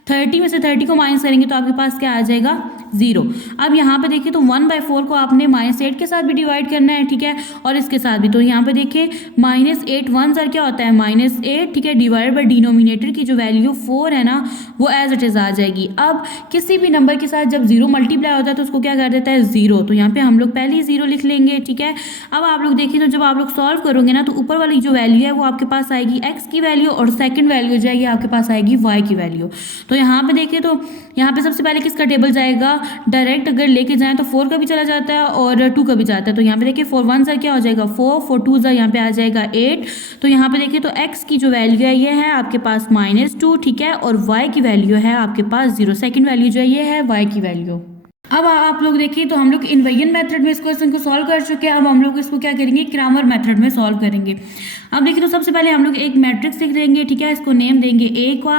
30 में से 30 को माइनस करेंगे तो आपके पास क्या आ जाएगा 0। अब यहाँ पे देखिए तो 1/4 को आपने -8 के साथ भी डिवाइड करना है, ठीक है, और इसके साथ भी। तो यहाँ पे देखिए -8 1 सर क्या होता है -8, ठीक है, डिवाइड बाय डिनोमिनेटर की जो वैल्यू 4 है ना वो एज इट इज़ आ जाएगी। अब किसी भी नंबर के साथ जब 0 मल्टीप्लाई होता है तो उसको क्या कर देता है 0, तो यहाँ पे हम लोग पहले ही 0 लिख लेंगे, ठीक है। अब आप लोग देखिए तो जब आप लोग सॉल्व करोगे ना तो ऊपर वाली जो वैल्यू है वो आपके पास आएगी x की वैल्यू और सेकंड वैल्यू हो जाएगी आपके पास आएगी y की वैल्यू। तो यहाँ पे देखिए तो यहाँ पे सबसे पहले किसका टेबल जाएगा, डायरेक्ट अगर लेके जाएं तो 4 का भी चला जाता है और 2 का भी जाता है। तो यहाँ पे देखिए 4 1 क्या हो जाएगा 4, 4 2 यहाँ पे आ जाएगा 8। तो यहाँ पे देखिए तो x की जो वैल्यू है ये है आपके पास -2, ठीक है, और y की वैल्यू है आपके पास 0। सेकंड वैल्यू जो है ये है y की वैल्यू। अब आप लोग देखिए तो हम लोग इन्वेजन मेथड में इस क्वेश्चन को सॉल्व कर चुके हैं। अब हम लोग इसको क्या करेंगे, क्रैमर मेथड में सॉल्व करेंगे। अब देखिए तो सबसे पहले हम लोग एक मैट्रिक्स लिख देंगे, ठीक है, इसको नेम देंगे ए का,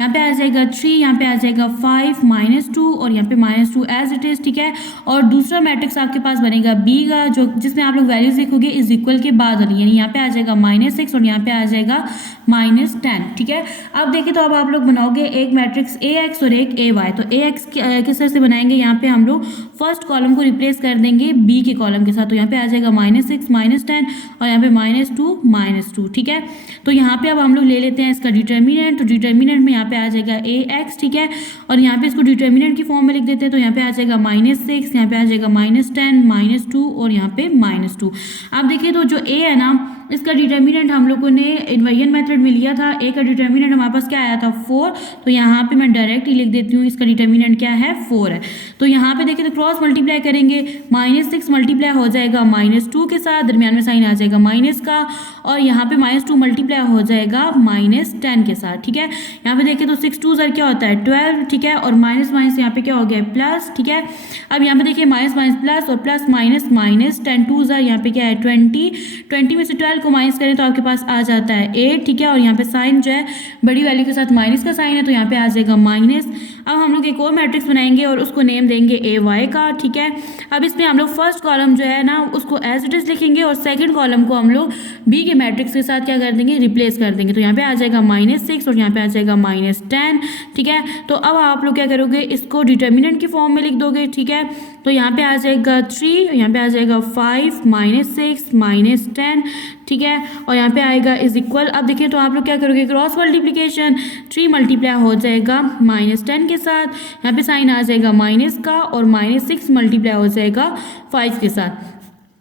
यहाँ पे आ जाएगा 3, यहाँ पे आ जाएगा 5 -2 और यहाँ पे -2 एज इट इज़, ठीक है। और दूसरा मैट्रिक्स आपके पास बनेगा बी का, जो जिसमें आप लोग वैल्यूज लिखोगे इज इक्वल के बाद वाली, यानी यहाँ पे आ जाएगा -6 और यहाँ पे आ जाएगा -10, ठीक है। अब देखिए तो अब आप लोग बनाओगे एक मैट्रिक्स AX और एक AY। तो AX किस तरह से बनाएंगे, यहाँ पे हम लोग फर्स्ट कॉलम को रिप्लेस कर देंगे B के कॉलम के साथ। तो यहाँ पे आ जाएगा -6 -10 और यहाँ पे -2, ठीक है। तो यहाँ पे अब हम लोग ले लेते हैं इसका डिटर्मिनेंट। तो डिटर्मिनेंट में यहाँ पे आ जाएगा AX, ठीक है, और यहाँ पे इसको डिटर्मिनेंट की फॉर्म में लिख देते हैं। तो यहाँ पे आ जाएगा -6, यहाँ पे आ जाएगा -10 -2 और यहाँ पे -2। अब देखिए तो जो A है ना इसका डिटर्मिनेंट हम लोगों ने इन्वर्जन मेथड में लिया था। A का डिटर्मिनेंट हमारे पास क्या आया था 4। तो यहाँ पे मैं डायरेक्ट ही लिख देती हूँ इसका डिटर्मिनेंट क्या है 4 है। तो यहाँ पे देखिए तो क्रॉस मल्टीप्लाई करेंगे, -6 मल्टीप्लाई हो जाएगा -2 के साथ, दरमियान में साइन आ जाएगा माइनस का, और यहाँ पे -2 मल्टीप्लाई हो जाएगा -10 के साथ, ठीक है। यहाँ पे देखिए तो 6 2 क्या होता है 12, ठीक है, और माइनस माइनस यहाँ पे क्या हो गया प्लस, ठीक है। अब यहाँ पे देखिए माइनस माइनस प्लस और प्लस माइनस माइनस, 10 2 यहाँ पे क्या है 20 में से 12 को माइनस करें तो आपके पास आ जाता है 8, ठीक है, और यहाँ पे साइन जो है बड़ी वैल्यू के साथ माइनस का साइन है तो यहाँ पे आ जाएगा माइनस। अब हम लोग एक और मैट्रिक्स बनाएंगे और उसको नेम देंगे AY का, ठीक है। अब इसमें हम लोग फर्स्ट कॉलम जो है ना उसको एज इट इज लिखेंगे और सेकंड कॉलम को हम लोग B के मैट्रिक्स के साथ क्या कर देंगे रिप्लेस कर देंगे। तो यहाँ पे आ जाएगा -6 और यहाँ पे आ जाएगा -10, ठीक है। तो अब आप लोग क्या करोगे इसको डिटर्मिनेंट की फॉर्म में लिख दोगे, ठीक है। तो यहाँ पे आ जाएगा 3, यहाँ पे आ जाएगा 5 -6 -10, ठीक है, और यहाँ पे आएगा इज इक्वल। अब देखिए तो आप लोग क्या करोगे क्रॉस मल्टीप्लिकेशन, 3 मल्टीप्लाई हो जाएगा -10 के साथ, यहाँ पे साइन आ जाएगा माइनस का, और -6 मल्टीप्लाई हो जाएगा 5 के साथ।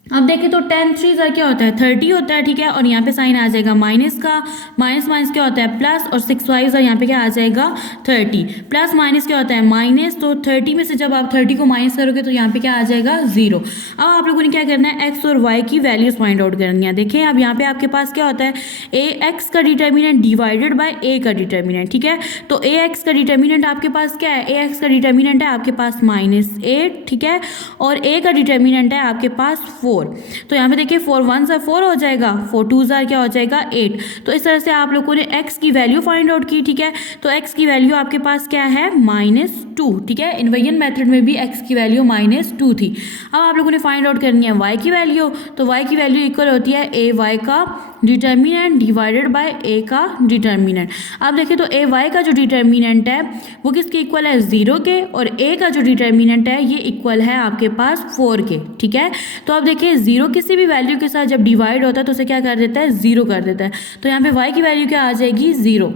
अब देखिए तो 10 3 क्या होता है 30 होता है, ठीक है, और यहाँ पे साइन आ जाएगा माइनस का, माइनस माइनस क्या होता है प्लस, और 6 5 यहाँ पे क्या आ जाएगा 30, प्लस माइनस क्या होता है माइनस। तो 30 में से जब आप 30 को माइनस करोगे तो यहाँ पे क्या आ जाएगा 0। अब आप लोगों ने क्या करना है x और y की वैल्यूज फाइंड आउट करनी है। देखिए अब यहाँ पे आपके पास क्या होता है AX का डिटर्मिनेंट डिवाइडेड बाय A का डिटर्मिनेंट, ठीक है। तो AX का डिटर्मिनेंट आपके पास क्या है, AX का डिटर्मिनेंट है आपके पास -8, ठीक है, और A का डिटर्मिनेंट है आपके पास 4। तो यहाँ पे देखिए 4 1 4 हो जाएगा, 4 2 क्या हो जाएगा 8। तो इस तरह से आप लोगों ने x की वैल्यू फाइंड आउट की, ठीक है। तो x की वैल्यू आपके पास क्या है -2, ठीक है। इन्वर्जन मेथड में भी x की वैल्यू -2 थी। अब आप लोगों ने फाइंड आउट करनी है y की वैल्यू। तो y की वैल्यू इक्वल होती है AY का डिटर्मिनेंट डिवाइडेड बाय A का डिटर्मिनेंट। अब देखिए तो AY का जो डिटर्मिनेंट है वो किसके इक्वल है 0 के, और A का जो डिटर्मिनेंट है ये इक्वल है आपके पास 4 के, ठीक है। तो अब देखिए 0 किसी भी वैल्यू के साथ जब डिवाइड होता है तो उसे क्या कर देता है 0 कर देता है। तो यहाँ पे y की वैल्यू क्या आ जाएगी 0।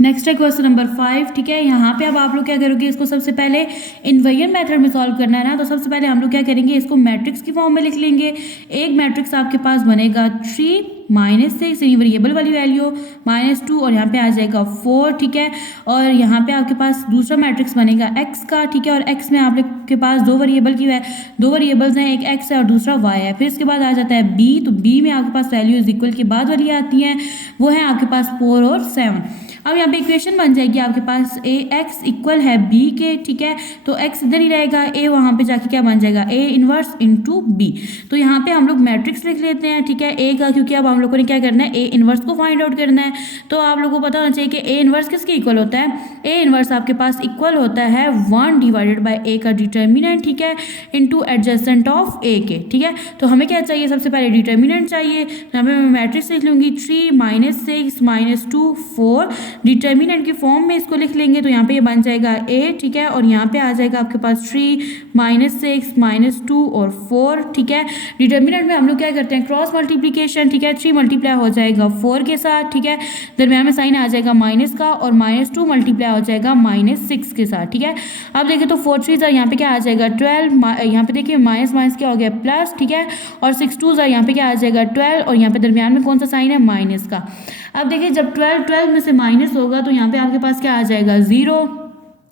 नेक्स्ट है क्वेश्चन नंबर 5, ठीक है। यहाँ पे अब आप लोग क्या करोगे इसको सबसे पहले इन्वर्जन मेथड में सॉल्व करना है ना। तो सबसे पहले हम लोग क्या करेंगे इसको मैट्रिक्स की फॉर्म में लिख लेंगे। एक मैट्रिक्स आपके पास बनेगा 3 -6 वेरिएबल वाली वैल्यू -2 और यहाँ पे आ जाएगा 4, ठीक है। और यहाँ पे आपके पास दूसरा मैट्रिक्स बनेगा x का, ठीक है, और x में आप लोग के पास दो वेरिएबल्स हैं, एक x है और दूसरा y है। फिर इसके बाद आ जाता है b। तो b में आपके पास वैल्यू इज इक्वल के बाद वाली आती हैं, वो है आपके पास 4 और 7। अब यहाँ पे इक्वेशन बन जाएगी आपके पास AX इक्वल है B के, ठीक है। तो x इधर ही रहेगा, A वहाँ पे जाके क्या बन जाएगा A इनवर्स इंटू B। तो यहाँ पे हम लोग मैट्रिक्स लिख लेते हैं, ठीक है, A का, क्योंकि अब हम लोगों ने क्या करना है A इनवर्स को फाइंड आउट करना है। तो आप लोगों को पता होना चाहिए कि A इनवर्स किसके इक्वल होता है। A इनवर्स आपके पास इक्वल होता है 1 डिवाइडेड बाय A का डिटर्मिनेंट, ठीक है, इंटू एडजेसेंट ऑफ A के, ठीक है। तो हमें क्या चाहिए सबसे पहले डिटर्मिनेंट चाहिए। तो यहाँ पे मैं मैट्रिक्स लिख लूँगी 3 -6 -2 4, डिटर्मिनेंट की फॉर्म में इसको लिख लेंगे तो यहाँ पे ये बन जाएगा ए, ठीक है, और यहाँ पे आ जाएगा आपके पास 3 -6 -2 और 4, ठीक है। डिटर्मिनेंट में हम लोग क्या करते हैं, क्रॉस मल्टीप्लिकेशन, ठीक है। 3 मल्टीप्लाई हो जाएगा 4 के साथ, ठीक है, दरम्यान में साइन आ जाएगा माइनस का, और -2 मल्टीप्लाई हो जाएगा -6 के साथ, ठीक है। अब देखिए तो 4 3 यहाँ पे क्या आ जाएगा 12, यहाँ पे देखिए माइनस माइनस क्या हो गया प्लस, ठीक है, और 6 2 यहाँ पे क्या आ जाएगा 12, और यहाँ पे दरमियान में कौन सा साइन है, माइनस का। अब देखिए जब 12 में से माइनस होगा तो यहाँ पे आपके पास क्या आ जाएगा 0।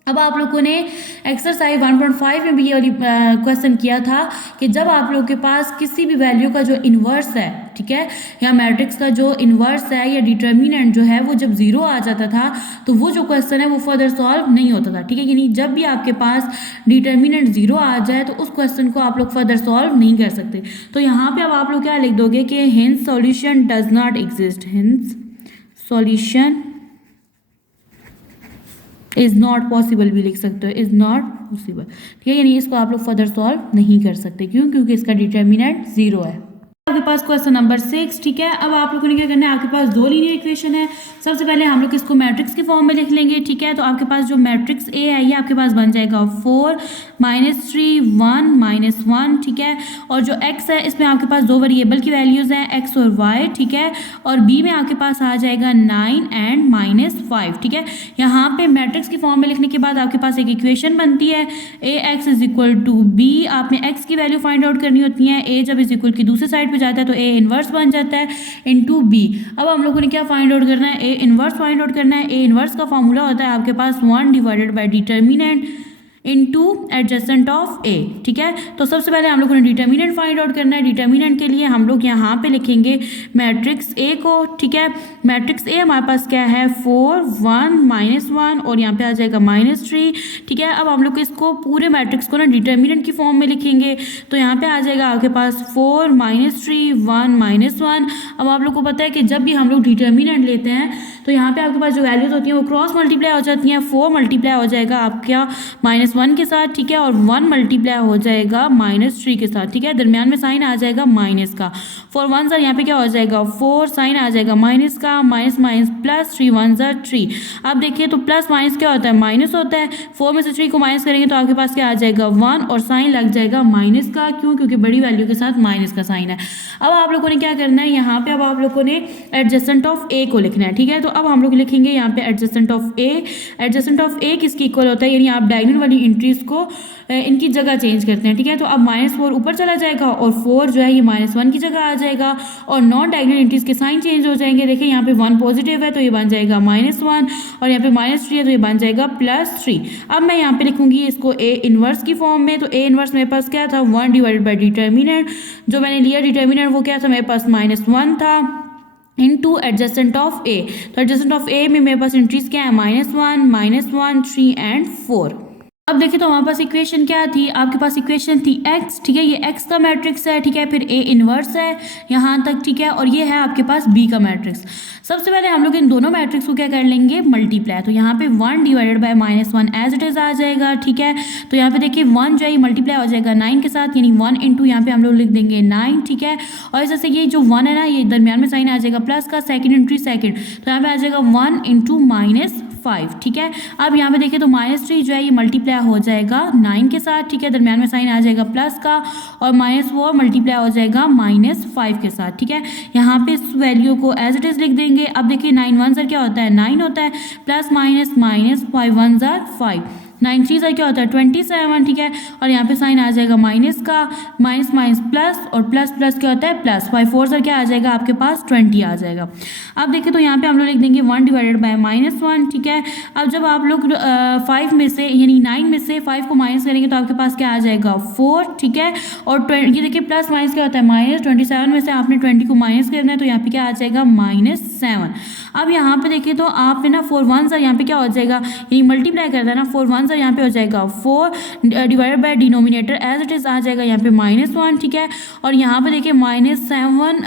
अब आप लोगों ने एक्सरसाइज 1.5 में भी ये वाली क्वेश्चन किया था कि जब आप लोगों के पास किसी भी वैल्यू का जो इन्वर्स है, ठीक है, या मैट्रिक्स का जो इन्वर्स है या डिटर्मिनेंट जो है वो जब 0 आ जाता था तो वो जो क्वेश्चन है वो फर्दर सॉल्व नहीं होता था, ठीक है। यानी जब भी आपके पास डिटर्मिनेंट 0 आ जाए तो उस क्वेश्चन को आप लोग फर्दर सॉल्व नहीं कर सकते। तो यहाँ पे अब आप लोग क्या लिख दोगे कि hints solution does not exist, hints solution is not possible भी लिख सकते हो, इज नॉट पॉसिबल, ठीक है। यानी इसको आप लोग फर्दर सॉल्व नहीं कर सकते, क्यों, क्योंकि इसका डिटर्मिनेंट 0 है। आपके पास क्वेश्चन नंबर 6, ठीक है। अब आप लोगों ने क्या करना है, आपके पास दो लीनियर इक्वेशन है। सबसे पहले हम लोग इसको मैट्रिक्स की फॉर्म में लिख लेंगे, ठीक है। तो आपके पास जो मैट्रिक्स ए है ये आपके पास बन जाएगा 4 -3 1 -1, ठीक है। और जो एक्स है इसमें आपके पास दो वेरिएबल की वैल्यूज हैं, एक्स और वाई, ठीक है। और बी में आपके पास आ जाएगा 9 एंड -5, ठीक है। यहाँ पे मैट्रिक्स की फॉर्म में लिखने के बाद आपके पास एक इक्वेशन बनती है A X is equal to B. आपने एक्स की वैल्यू फाइंड आउट करनी होती है, ए जब इज इक्वल की दूसरी साइड पे जाता है तो ए इनवर्स बन जाता है इनटू बी। अब हम लोगों ने क्या फाइंड आउट करना है, ए इनवर्स फाइंड आउट करना है। ए इनवर्स का फॉर्मूला होता है आपके पास 1 divided by determinant into adjacent of A, ठीक है। तो सबसे पहले हम लोगों ने डिटर्मिनेंट फाइंड आउट करना है। डिटर्मिनेंट के लिए हम लोग यहाँ पे लिखेंगे मैट्रिक्स ए को, ठीक है। मैट्रिक्स ए हमारे पास क्या है 4 1 -1 और यहाँ पे आ जाएगा -3, ठीक है। अब हम लोग इसको पूरे मैट्रिक्स को ना डिटर्मिनेंट की फॉर्म में लिखेंगे तो यहाँ पे आ जाएगा आपके पास 4 -3 1 -1। अब आप लोग को पता है कि जब भी हम लोग डिटर्मिनेंट लेते हैं तो यहाँ पे आपके पास जो वैल्यूज होती हैं वो क्रॉस मल्टीप्लाई हो जाती हैं। 4 मल्टीप्लाई हो जाएगा आपका -1 के साथ, ठीक है, और 1 मल्टीप्लाई हो जाएगा -3 के साथ, ठीक है। दरमियान में साइन आ जाएगा माइनस का। 4 1 ज़ा यहाँ पे क्या हो जाएगा 4, साइन आ जाएगा माइनस का, माइनस माइनस प्लस, 3 1 ज़ा 3। अब देखिए तो प्लस माइनस क्या होता है, माइनस होता है। 4 में से 3 को माइनस करेंगे तो आपके पास क्या आ जाएगा 1 और साइन लग जाएगा माइनस का, क्यों, क्योंकि बड़ी वैल्यू के साथ माइनस का साइन है। अब आप लोगों ने क्या करना है यहाँ पे, अब आप लोगों ने एडजेसेंट ऑफ ए को लिखना है, ठीक है। तो अब हम लोग लिखेंगे यहाँ पे adjacent of A. Adjacent of A किसकी इक्वल होता है, यानी आप डायगोनल वाली एंट्रीज को इनकी जगह चेंज करते हैं, ठीक है। तो अब -4 ऊपर चला जाएगा और 4 जो है ये -1 की जगह आ जाएगा और नॉन डायगोनल एंट्रीज के साइन चेंज हो जाएंगे। देखिए यहाँ पे 1 पॉजिटिव है तो ये बन जाएगा -1 और यहाँ पे -3 है तो ये बन जाएगा +3। अब मैं यहाँ पे लिखूंगी इसको ए इनवर्स की फॉर्म में। तो ए इनवर्स मेरे पास क्या था 1 डिवाइडेड बाई डिटर्मिनेंट, जो मैंने लिया डिटर्मिनेंट वो क्या था मेरे पास -1 था इनटू एडजेसेंट ऑफ ए। तो एडजेसेंट ऑफ ए में मेरे पास एंट्रीज क्या है -1 -1 3 एंड 4। अब देखिए तो हमारे पास इक्वेशन क्या थी, आपके पास इक्वेशन थी x, ठीक है, ये x का मैट्रिक्स है, ठीक है, फिर a इनवर्स है यहाँ तक, ठीक है, और ये है आपके पास b का मैट्रिक्स। सबसे पहले हम लोग इन दोनों मैट्रिक्स को क्या कर लेंगे मल्टीप्लाई। तो यहाँ पे 1 divided by -1 as it is आ जाएगा, ठीक है। तो यहाँ पे देखिए 1 जो है मल्टीप्लाई हो जाएगा 9 के साथ, यानी 1 इंटू यहाँ पे हम लोग लिख देंगे 9, ठीक है। और जैसे ये जो 1 है ना ये दरमियान में साइन आ जाएगा प्लस का, सेकंड एंट्री सेकंड, तो यहाँ पे आ जाएगा 1 इंटू -5, ठीक है। अब यहाँ पे देखिए तो -3 जो है ये मल्टीप्लाई हो जाएगा 9 के साथ, ठीक है, दरमियान में साइन आ जाएगा प्लस का, और -4 मल्टीप्लाई हो जाएगा -5 के साथ, ठीक है। यहाँ पे इस वैल्यू को एज इट इज लिख देंगे। अब देखिए 9 1 ज़ा क्या होता है 9 होता है, प्लस माइनस माइनस 5 1 ज़ा 5, 9 3 ज़ा क्या होता है 27, ठीक है। और यहाँ पे साइन आ जाएगा माइनस का, माइनस माइनस प्लस, और प्लस प्लस क्या होता है प्लस, 5 4 ज़ा क्या आ जाएगा आपके पास 20 आ जाएगा। अब देखिए तो यहाँ पे हम लोग लिख देंगे 1 डिवाइडेड बाय -1, ठीक है। अब जब आप लोग 5 में से यानी 9 में से 5 को माइनस करेंगे तो आपके पास क्या आ जाएगा 4, ठीक है। और ये देखिए प्लस माइनस क्या होता है -27 में से आपने 20 को माइनस करना है तो यहाँ पे क्या आ जाएगा -7। अब यहाँ पे देखिए तो आपने ना 4 1 ज़ा यहाँ पे क्या हो जाएगा, यानी मल्टीप्लाई करता है ना 4 1 ज़ा यहाँ पे हो जाएगा 4 divided by denominator as it is आ जाएगा यहाँ पे -1, ठीक है। और यहाँ पे देखिए -7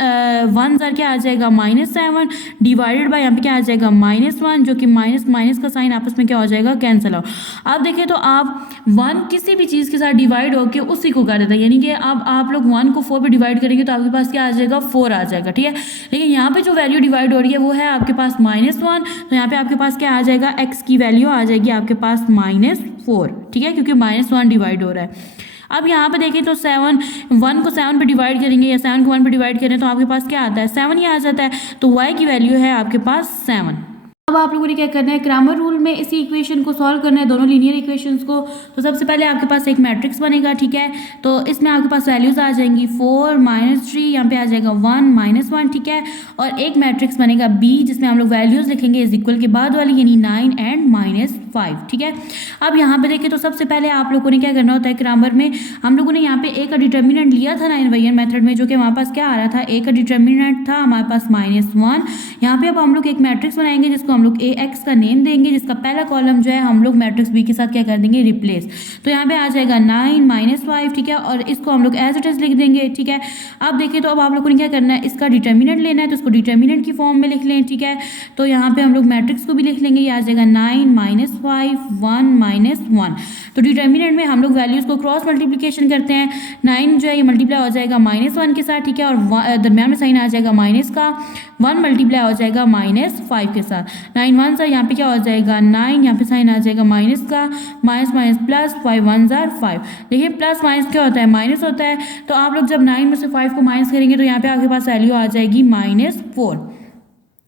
1 ज़ा क्या आ जाएगा -7 डिवाइडेड बाय यहाँ पे क्या आ जाएगा -1, जो कि माइनस माइनस का साइन आपस में क्या हो जाएगा कैंसिल आउट। अब देखिए तो आप 1 किसी भी चीज़ के साथ डिवाइड होकर उसी को कर देते हैं, यानी कि अब आप लोग 1 को 4 पे डिवाइड करेंगे तो आपके पास क्या आ जाएगा 4 आ जाएगा, ठीक है। लेकिन यहाँ पे जो वैल्यू डिवाइड हो रही है वो है आपके पास -1, तो यहाँ पे आपके पास क्या आ जाएगा, x की वैल्यू आ जाएगी आपके पास -4, ठीक है, क्योंकि -1 डिवाइड हो रहा है। अब यहाँ पे देखें तो 1 को 7 पे डिवाइड करेंगे या 7 को 1 पे डिवाइड करें तो आपके पास क्या आता है, 7 ही आ जाता है। तो y की वैल्यू है आपके पास 7। अब आप लोगों ने क्या करना है, क्रामर रूल में इसी इक्वेशन को सॉल्व करना है, दोनों लीनियर इक्वेशंस को। तो सबसे पहले आपके पास एक मैट्रिक्स बनेगा, ठीक है। तो इसमें आपके पास वैल्यूज आ जाएंगी 4 -3, यहाँ पे आ जाएगा 1 -1, ठीक है। और एक मैट्रिक्स बनेगा B जिसमें हम लोग वैल्यूज लिखेंगे इज इक्वल के बाद वाली, यानी 9 एंड -5, ठीक है। अब यहाँ पे देखें तो सबसे पहले आप लोगों ने क्या करना होता है, क्रामर में हम लोगों ने यहाँ पे A का डिटर्मिनेंट लिया था ना इनवर्जन मेथड में, जो कि हमारे पास क्या आ रहा था, A का डिटर्मिनेंट था हमारे पास -1। यहाँ पे अब हम लोग एक मैट्रिक्स बनाएंगे जिसको हम लोग AX का नेम देंगे, जिसका पहला कॉलम जो है हम लोग मैट्रिक्स B के साथ क्या कर देंगे, रिप्लेस। तो यहाँ पे आ जाएगा 9 -5, ठीक है, और इसको हम लोग एज इट इज लिख देंगे, ठीक है। अब देखिए तो अब आप लोगों ने क्या करना है, इसका डिटर्मिनेंट लेना है, तो इसको डिटर्मिनेंट की फॉर्म में लिख लें, ठीक है। तो यहाँ पे हम लोग मैट्रिक्स को भी लिख लेंगे, ये आ जाएगा 9 -5 1 -1। तो डिटर्मिनेंट में हम लोग वैल्यूज को क्रॉस मल्टीप्लिकेशन करते हैं, 9 जो है ये मल्टीप्लाई हो जाएगा -1 के साथ, ठीक है, और दरम्यान में साइन आ जाएगा माइनस का, 1 मल्टीप्लाई हो जाएगा -5 के साथ, 9 1 से यहाँ पे क्या हो जाएगा 9, यहाँ पे साइन आ जाएगा माइनस का, माइनस माइनस प्लस, 5 1 5। देखिए प्लस माइनस क्या होता है, माइनस होता है। तो आप लोग जब 9 में से 5 को माइनस करेंगे तो यहाँ पे आपके पास वैल्यू आ जाएगी -4।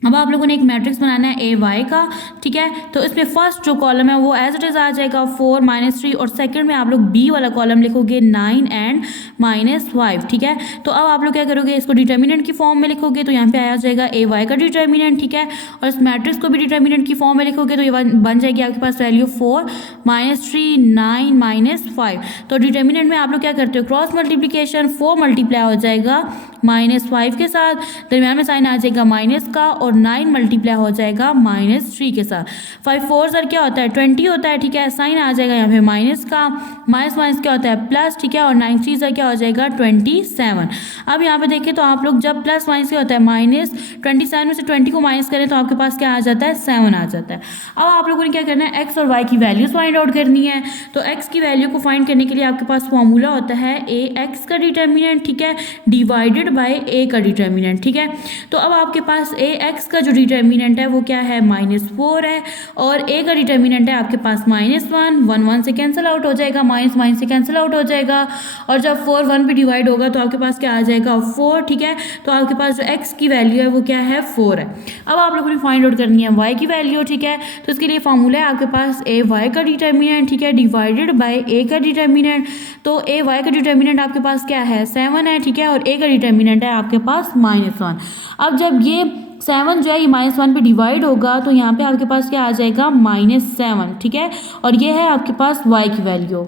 अब आप लोगों ने एक मैट्रिक्स बनाना है AY का, ठीक है। तो इसमें फर्स्ट जो कॉलम है वो एज इट इज आ जाएगा 4 -3, और सेकंड में आप लोग B वाला कॉलम लिखोगे 9 एंड -5, ठीक है। तो अब आप लोग क्या करोगे, इसको डिटर्मिनेंट की फॉर्म में लिखोगे, तो यहाँ पे आ जाएगा AY का डिटर्मिनेंट, ठीक है, और इस मैट्रिक्स को भी डिटर्मिनेंट की फॉर्म में लिखोगे तो ये बन जाएगी आपके पास वैल्यू 4 -3 9 -5। तो डिटर्मिनेंट में आप लोग क्या करते हो, क्रॉस मल्टीप्लीकेशन, 4 मल्टीप्लाई हो जाएगा -5 के साथ, दरम्यान में साइन आ जाएगा माइनस का, और 9 मल्टीप्लाई हो जाएगा -3 के साथ। 5 4 सर क्या होता है 20 होता है, ठीक है, साइन आ जाएगा यहाँ पे माइनस का, माइनस माइनस क्या होता है प्लस, ठीक है, और 9 3 सर क्या हो जाएगा 27। अब यहाँ पे देखिए तो आप लोग जब प्लस माइनस क्या होता है -27 में से 20 को माइनस करें तो आपके पास क्या आ जाता है 7 आ जाता है। अब आप लोगों ने क्या करना है, एक्स और वाई की वैल्यूज फाइंड आउट करनी है। तो एक्स की वैल्यू को फाइंड करने के लिए आपके पास फॉर्मूला होता है AX का डिटर्मिनेंट, ठीक है, डिवाइडेड बाय A का डिटर्मिनेंट, ठीक है। तो अब आपके पास AX का जो डिटर्मिनेंट है वो क्या है -4 है, और A का डिटर्मिनेंट है आपके पास -1 1 से कैंसिल आउट हो जाएगा, माइनस से कैंसिल आउट हो जाएगा, और जब 4 1 पे डिवाइड होगा तो आपके पास क्या आ जाएगा 4, ठीक है। तो आपके पास जो x की वैल्यू है वो क्या है 4 है। अब आप लोगों ने फाइंड आउट करनी है y की वैल्यू, ठीक है। तो इसके लिए फॉर्मूला है आपके पास AY का डिटर्मिनेंट, ठीक है, डिवाइडेड बाय A का डिटर्मिनेंट। तो AY का डिटर्मिनेंट आपके पास क्या है 7 है, ठीक है, और A का डिटर्मिनेंट है आपके पास -1। अब जब ये 7 जो है ये -1 पे डिवाइड होगा तो यहाँ पे आपके पास क्या आ जाएगा -7, ठीक है, और ये है आपके पास y की वैल्यू।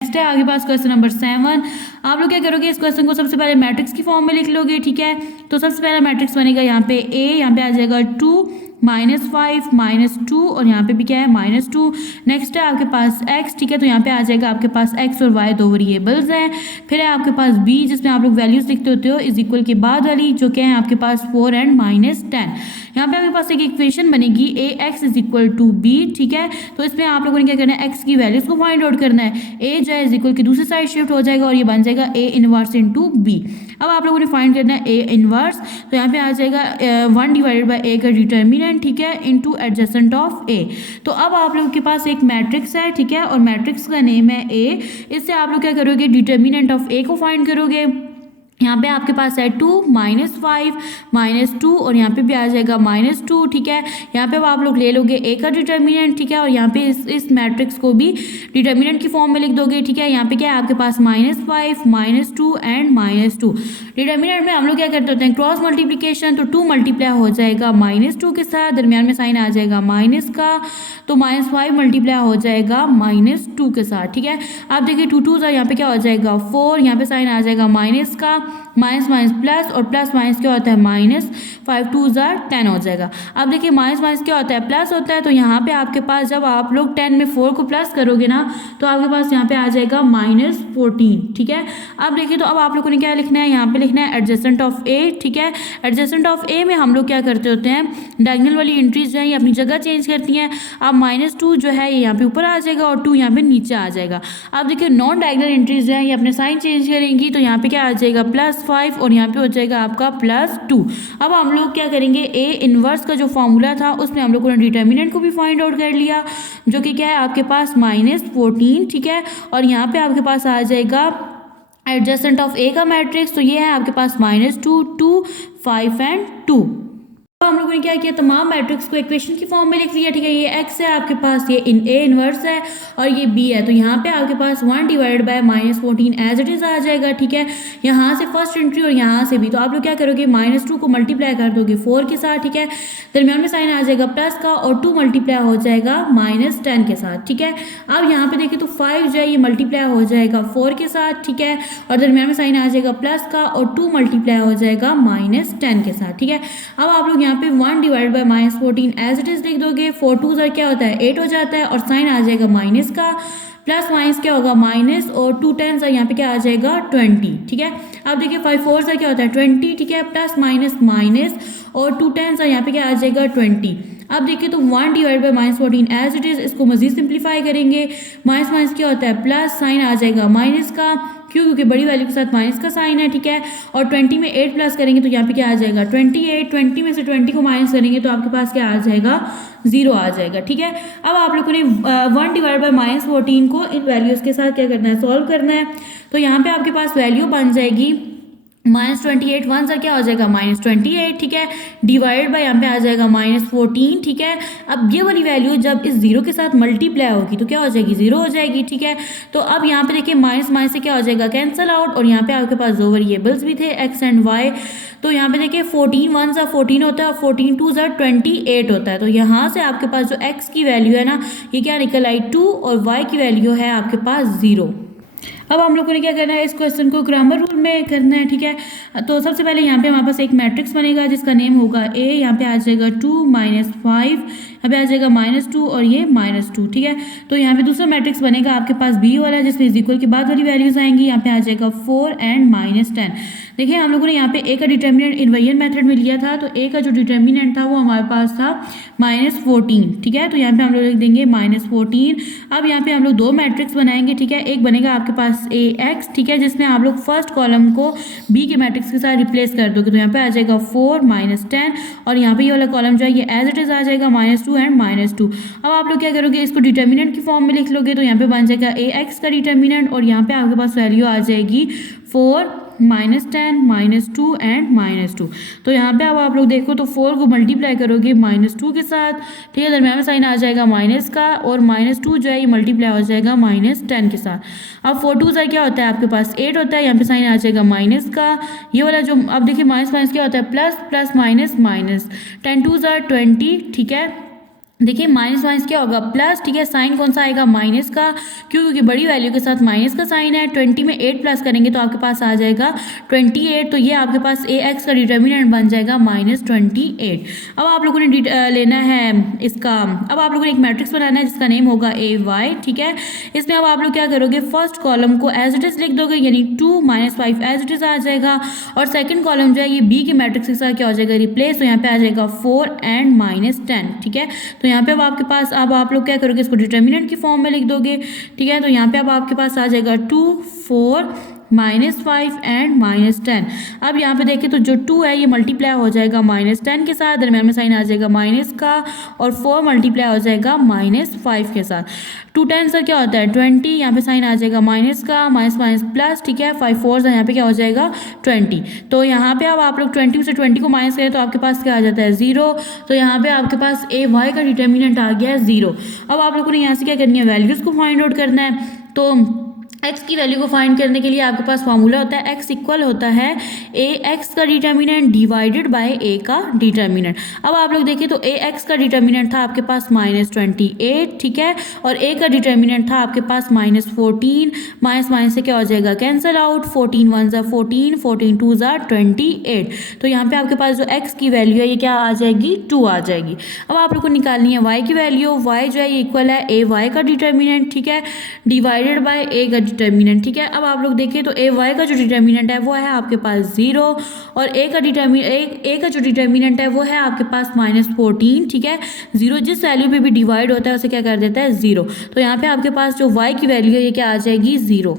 नेक्स्ट है आपके पास क्वेश्चन नंबर 7। आप लोग क्या करोगे, इस क्वेश्चन को सबसे पहले मैट्रिक्स की फॉर्म में लिख लोगे, ठीक है। तो सबसे पहला मैट्रिक्स बनेगा यहाँ पे A, यहाँ पे आ जाएगा 2 -5 -2, और यहाँ पे भी क्या है -2। नेक्स्ट है आपके पास x, ठीक है, तो यहाँ पे आ जाएगा आपके पास x और y दो वेरिएबल्स हैं। फिर है आपके पास b जिसमें आप लोग वैल्यूज लिखते होते हो इज इक्वल के बाद वाली, जो क्या है आपके पास 4 एंड -10। यहाँ पे आपके पास एक इक्वेशन बनेगी AX is equal to B, ठीक है। तो इसमें आप लोगों ने क्या करना है, x की वैल्यूज को फाइंड आउट करना है। A जो है इज इक्वल की दूसरी साइड शिफ्ट हो जाएगा और ये बन जाएगा A इनवर्स इंटू B। अब आप लोगों ने फाइंड करना है A इनवर्स, तो यहाँ पे आ जाएगा 1 डिवाइडेड बाई A का डिटर्मिनेंट, ठीक है, इंटू एडजेसेंट ऑफ A। तो अब आप लोगों के पास एक मैट्रिक्स है, ठीक है, और मैट्रिक्स का नेम है A। इससे आप लोग क्या करोगे, डिटर्मिनेंट ऑफ A को फाइंड करोगे। यहाँ पे आपके पास है 2 -5 -2, और यहाँ पे भी आ जाएगा -2, ठीक है। यहाँ पे अब आप लोग ले लोगे A का डिटर्मिनेंट, ठीक है, और यहाँ पे इस मैट्रिक्स को भी डिटर्मिनेंट की फॉर्म में लिख दोगे, ठीक है। यहाँ पे क्या है आपके पास -5 -2 एंड -2। डिटर्मिनेंट में हम लोग क्या करते होते हैं, क्रॉस मल्टीप्लिकेशन, तो 2 मल्टीप्लाई हो जाएगा -2 के साथ, दरमियान में साइन आ जाएगा माइनस का, तो -5 मल्टीप्लाई हो जाएगा -2 के साथ, ठीक है। अब देखिए 2 2 यहाँ पे क्या हो जाएगा 4, यहाँ पे साइन आ जाएगा माइनस का, माइनस माइनस प्लस, और प्लस माइनस क्या होता है माइनस, 5 2 10 हो जाएगा। अब देखिए माइनस माइनस क्या होता है प्लस होता है, तो यहाँ पे आपके पास जब आप लोग 10 में 4 को प्लस करोगे ना तो आपके पास यहाँ पे आ जाएगा -14, ठीक है। अब देखिए तो अब आप लोगों ने क्या लिखना है, यहाँ पे लिखना है एडजेसेंट ऑफ A, ठीक है। एडजेसेंट ऑफ A में हम लोग क्या करते होते हैं, डायगोनल वाली एंट्रीज जो है ये अपनी जगह चेंज करती हैं। अब -2 जो है ये यहाँ पे ऊपर आ जाएगा और 2 यहाँ पे नीचे आ जाएगा। अब देखिए नॉन डायगोनल एंट्रीज जो है ये अपने साइन चेंज करेंगी, तो यहाँ पे क्या आ जाएगा +5 और यहाँ पे हो जाएगा आपका +2। अब हम लोग क्या करेंगे, ए इनवर्स का जो फॉर्मूला था उसमें हम लोगों ने डिटर्मिनेंट को भी फाइंड आउट कर लिया, जो कि क्या है आपके पास -14, ठीक है। और यहाँ पे आपके पास आ जाएगा एडजेसेंट ऑफ ए का मैट्रिक्स, तो ये है आपके पास -2, 2, 5 एंड 2। अब हम लोगों ने क्या किया, तमाम मैट्रिक्स को इक्वेशन की फॉर्म में लिख लिया, ठीक है। ये एक्स है आपके पास, ये ए इनवर्स है और ये बी है, तो यहाँ पे आपके पास 1 divide by -14 as it is आ जाएगा, ठीक है। यहाँ से फर्स्ट एंट्री और यहाँ से भी, तो आप लोग क्या करोगे, -2 को मल्टीप्लाई कर दोगे 4 के साथ, ठीक है। दरमियान में साइन आ जाएगा प्लस का और 2 मल्टीप्लाई हो जाएगा -10 के साथ, ठीक है। अब यहाँ पे देखिए तो 5 जो है ये मल्टीप्लाई हो जाएगा 4 के साथ, ठीक है। और दरमियान में साइन आ जाएगा प्लस का और 2 मल्टीप्लाई हो जाएगा -10 के साथ, ठीक है। अब आप लोग यहाँ पे 1 divide by -14 as it is लिख दोगे। 4 2 क्या होता है 8 हो जाता है और साइन आ जाएगा माइनस का, प्लस माइनस क्या होगा माइनस और 2 10 यहाँ पे क्या आ जाएगा 20, ठीक है। अब देखिए 5 4 क्या होता है 20, ठीक है, प्लस माइनस माइनस और 2 10 यहाँ पे क्या आ जाएगा 20। अब देखिए तो 1 divide by -14 as it is, इसको मजीद सिंप्लीफाई करेंगे। माइनस माइनस क्या होता है प्लस, साइन आ जाएगा माइनस का, क्यों, क्योंकि बड़ी वैल्यू के साथ माइनस का साइन है, ठीक है। और 20 में 8 प्लस करेंगे तो यहाँ पे क्या आ जाएगा 28, 20 में से 20 को माइनस करेंगे तो आपके पास क्या आ जाएगा 0 आ जाएगा, ठीक है। अब आप लोगों ने 1 डिवाइड बाय -14 को इन वैल्यूज़ के साथ क्या करना है, सॉल्व करना है। तो यहाँ पे आपके पास वैल्यू बन जाएगी -28, 1 सा क्या हो जाएगा -28, ठीक है, डिवाइड बाय यहाँ पे आ जाएगा -14, ठीक है। अब ये वाली वैल्यू जब इस 0 के साथ मल्टीप्लाई होगी तो क्या हो जाएगी 0 हो जाएगी, ठीक है। तो अब यहाँ पे देखिए माइनस माइनस से क्या हो जाएगा कैंसल आउट, और यहाँ पे आपके पास दो वेरिएबल्स भी थे x एंड y। तो यहाँ पे देखिए 14 1 सा 14 होता है और 14 2 सा 28 होता है। तो यहाँ से आपके पास जो x की वैल्यू है ना ये क्या निकल आई 2 और y की वैल्यू है आपके पास 0। अब हम लोगों ने क्या करना है, इस क्वेश्चन को ग्रामर रूल में करना है, ठीक है। तो सबसे पहले यहाँ पे हमारे पास एक मैट्रिक्स बनेगा जिसका नेम होगा ए, यहाँ पे आ जाएगा 2 -5, यहाँ पे आ जाएगा -2 और ये -2, ठीक है। तो यहाँ पे दूसरा मैट्रिक्स बनेगा आपके पास बी वाला जिसमें इज इक्वल के बाद वाली वैल्यूज आएंगी, यहाँ पे आ जाएगा 4 एंड -10। देखिए हम लोगों ने यहाँ पे ए का डिटर्मिनेंट इन्वर्जन मेथड में लिया था, तो ए का जो डिटर्मिनेंट था वो हमारे पास था -14, ठीक है। तो यहाँ पे हम लोग लिख देंगे -14। अब यहाँ पे हम लोग दो मैट्रिक्स बनाएंगे, ठीक है। एक बनेगा आपके पास ए एक्स, ठीक है, जिसमें आप लोग फर्स्ट कॉलम को बी के मैट्रिक्स के साथ रिप्लेस कर दोगे, तो यहाँ पे आ जाएगा 4 -10 और यहाँ पे ये वाला कॉलम जो है ये एज इट इज आ जाएगा -2 एंड -2। अब आप लोग क्या करोगे, इसको डिटर्मिनेंट की फॉर्म में लिख लोगे, तो यहाँ पे बन जाएगा ए एक्स का डिटर्मिनेंट और यहाँ पे आपके पास वैल्यू आ जाएगी 4 -10 -2 एंड -2। तो यहाँ पे अब आप लोग देखो तो 4 को मल्टीप्लाई करोगे -2 के साथ, ठीक है, दरम्यान में साइन आ जाएगा माइनस का और -2 जो है ये मल्टीप्लाई हो जाएगा -10 के साथ। अब 4 2 क्या होता है आपके पास 8 होता है, यहाँ पे साइन आ जाएगा माइनस का, ये वाला जो अब देखिए माइनस माइनस क्या होता है प्लस, प्लस माइनस माइनस, 10 2 20, ठीक है। देखिए माइनस माइनस क्या होगा प्लस, ठीक है, साइन कौन सा आएगा माइनस का, क्यों, क्योंकि बड़ी वैल्यू के साथ माइनस का साइन है। 20 में 8 प्लस करेंगे तो आपके पास आ जाएगा 28, तो ये आपके पास ए एक्स का डिटर्मिनेंट बन जाएगा -28। अब आप लोगों ने लेना है इसका, अब आप लोगों ने एक मैट्रिक्स बनाना है जिसका नेम होगा ए वाई, ठीक है। इसमें अब आप लोग क्या करोगे, फर्स्ट कॉलम को एज इट इज लिख दोगे, यानी 2 -5 एज इट इज आ जाएगा और सेकंड कॉलम जो है ये बी के मैट्रिक्स के साथ क्या हो जाएगा रिप्लेस, तो यहाँ पे आ जाएगा 4 एंड -10, ठीक है। तो यहाँ पे अब आपके पास अब आप लोग क्या करोगे, इसको डिटर्मिनेंट की फॉर्म में लिख दोगे, ठीक है। तो यहाँ पे अब आपके पास आ जाएगा 2 4 -5 एंड -10। अब यहाँ पे देखिए तो जो 2 है ये मल्टीप्लाई हो जाएगा -10 के साथ, दरम्यान में साइन आ जाएगा माइनस का और 4 मल्टीप्लाई हो जाएगा -5 के साथ। 2 10 सर क्या होता है 20, यहाँ पे साइन आ जाएगा माइनस का, माइनस माइनस प्लस, ठीक है, 5 4 यहाँ पे क्या हो जाएगा 20। तो यहाँ पे अब आप लोग 20 में से 20 को माइनस करें तो आपके पास क्या आ जाता है 0। तो यहाँ पे आपके पास ए वाई का डिटर्मिनेंट आ गया है 0। अब आप लोगों ने यहाँ से क्या करनी है, वैल्यूज़ को फाइंड आउट करना है। तो x की वैल्यू को फाइंड करने के लिए आपके पास फार्मूला होता है x इक्वल होता है ए एक्स का डिटर्मिनेंट डिवाइडेड बाय ए का डिटर्मिनेंट। अब आप लोग देखिए तो ए एक्स का डिटर्मिनेंट था आपके पास -28, ठीक है, और ए का डिटर्मिनेंट था आपके पास -14, माइनस माइनस से क्या हो जाएगा कैंसल आउट, 14 1 ज़ा 14, 14 2 ज़ा 28। तो यहाँ पे आपके पास जो x की वैल्यू है ये क्या आ जाएगी 2 आ जाएगी। अब आप लोग को निकालनी है y की वैल्यू, y जो है ये इक्वल है ए वाई का डिटर्मिनेंट, ठीक है, डिवाइडेड बाय ए का डिटर्मिनेंट, ठीक है। अब आप लोग देखिए तो ए वाई का जो डिटर्मिनेंट है वो है आपके पास 0 और ए का जो डिटर्मिनेंट है वो है आपके पास -14, ठीक है। 0 जिस वैल्यू पे भी डिवाइड होता है उसे क्या कर देता है 0। तो यहाँ पे आपके पास जो y की वैल्यू है ये क्या आ जाएगी 0।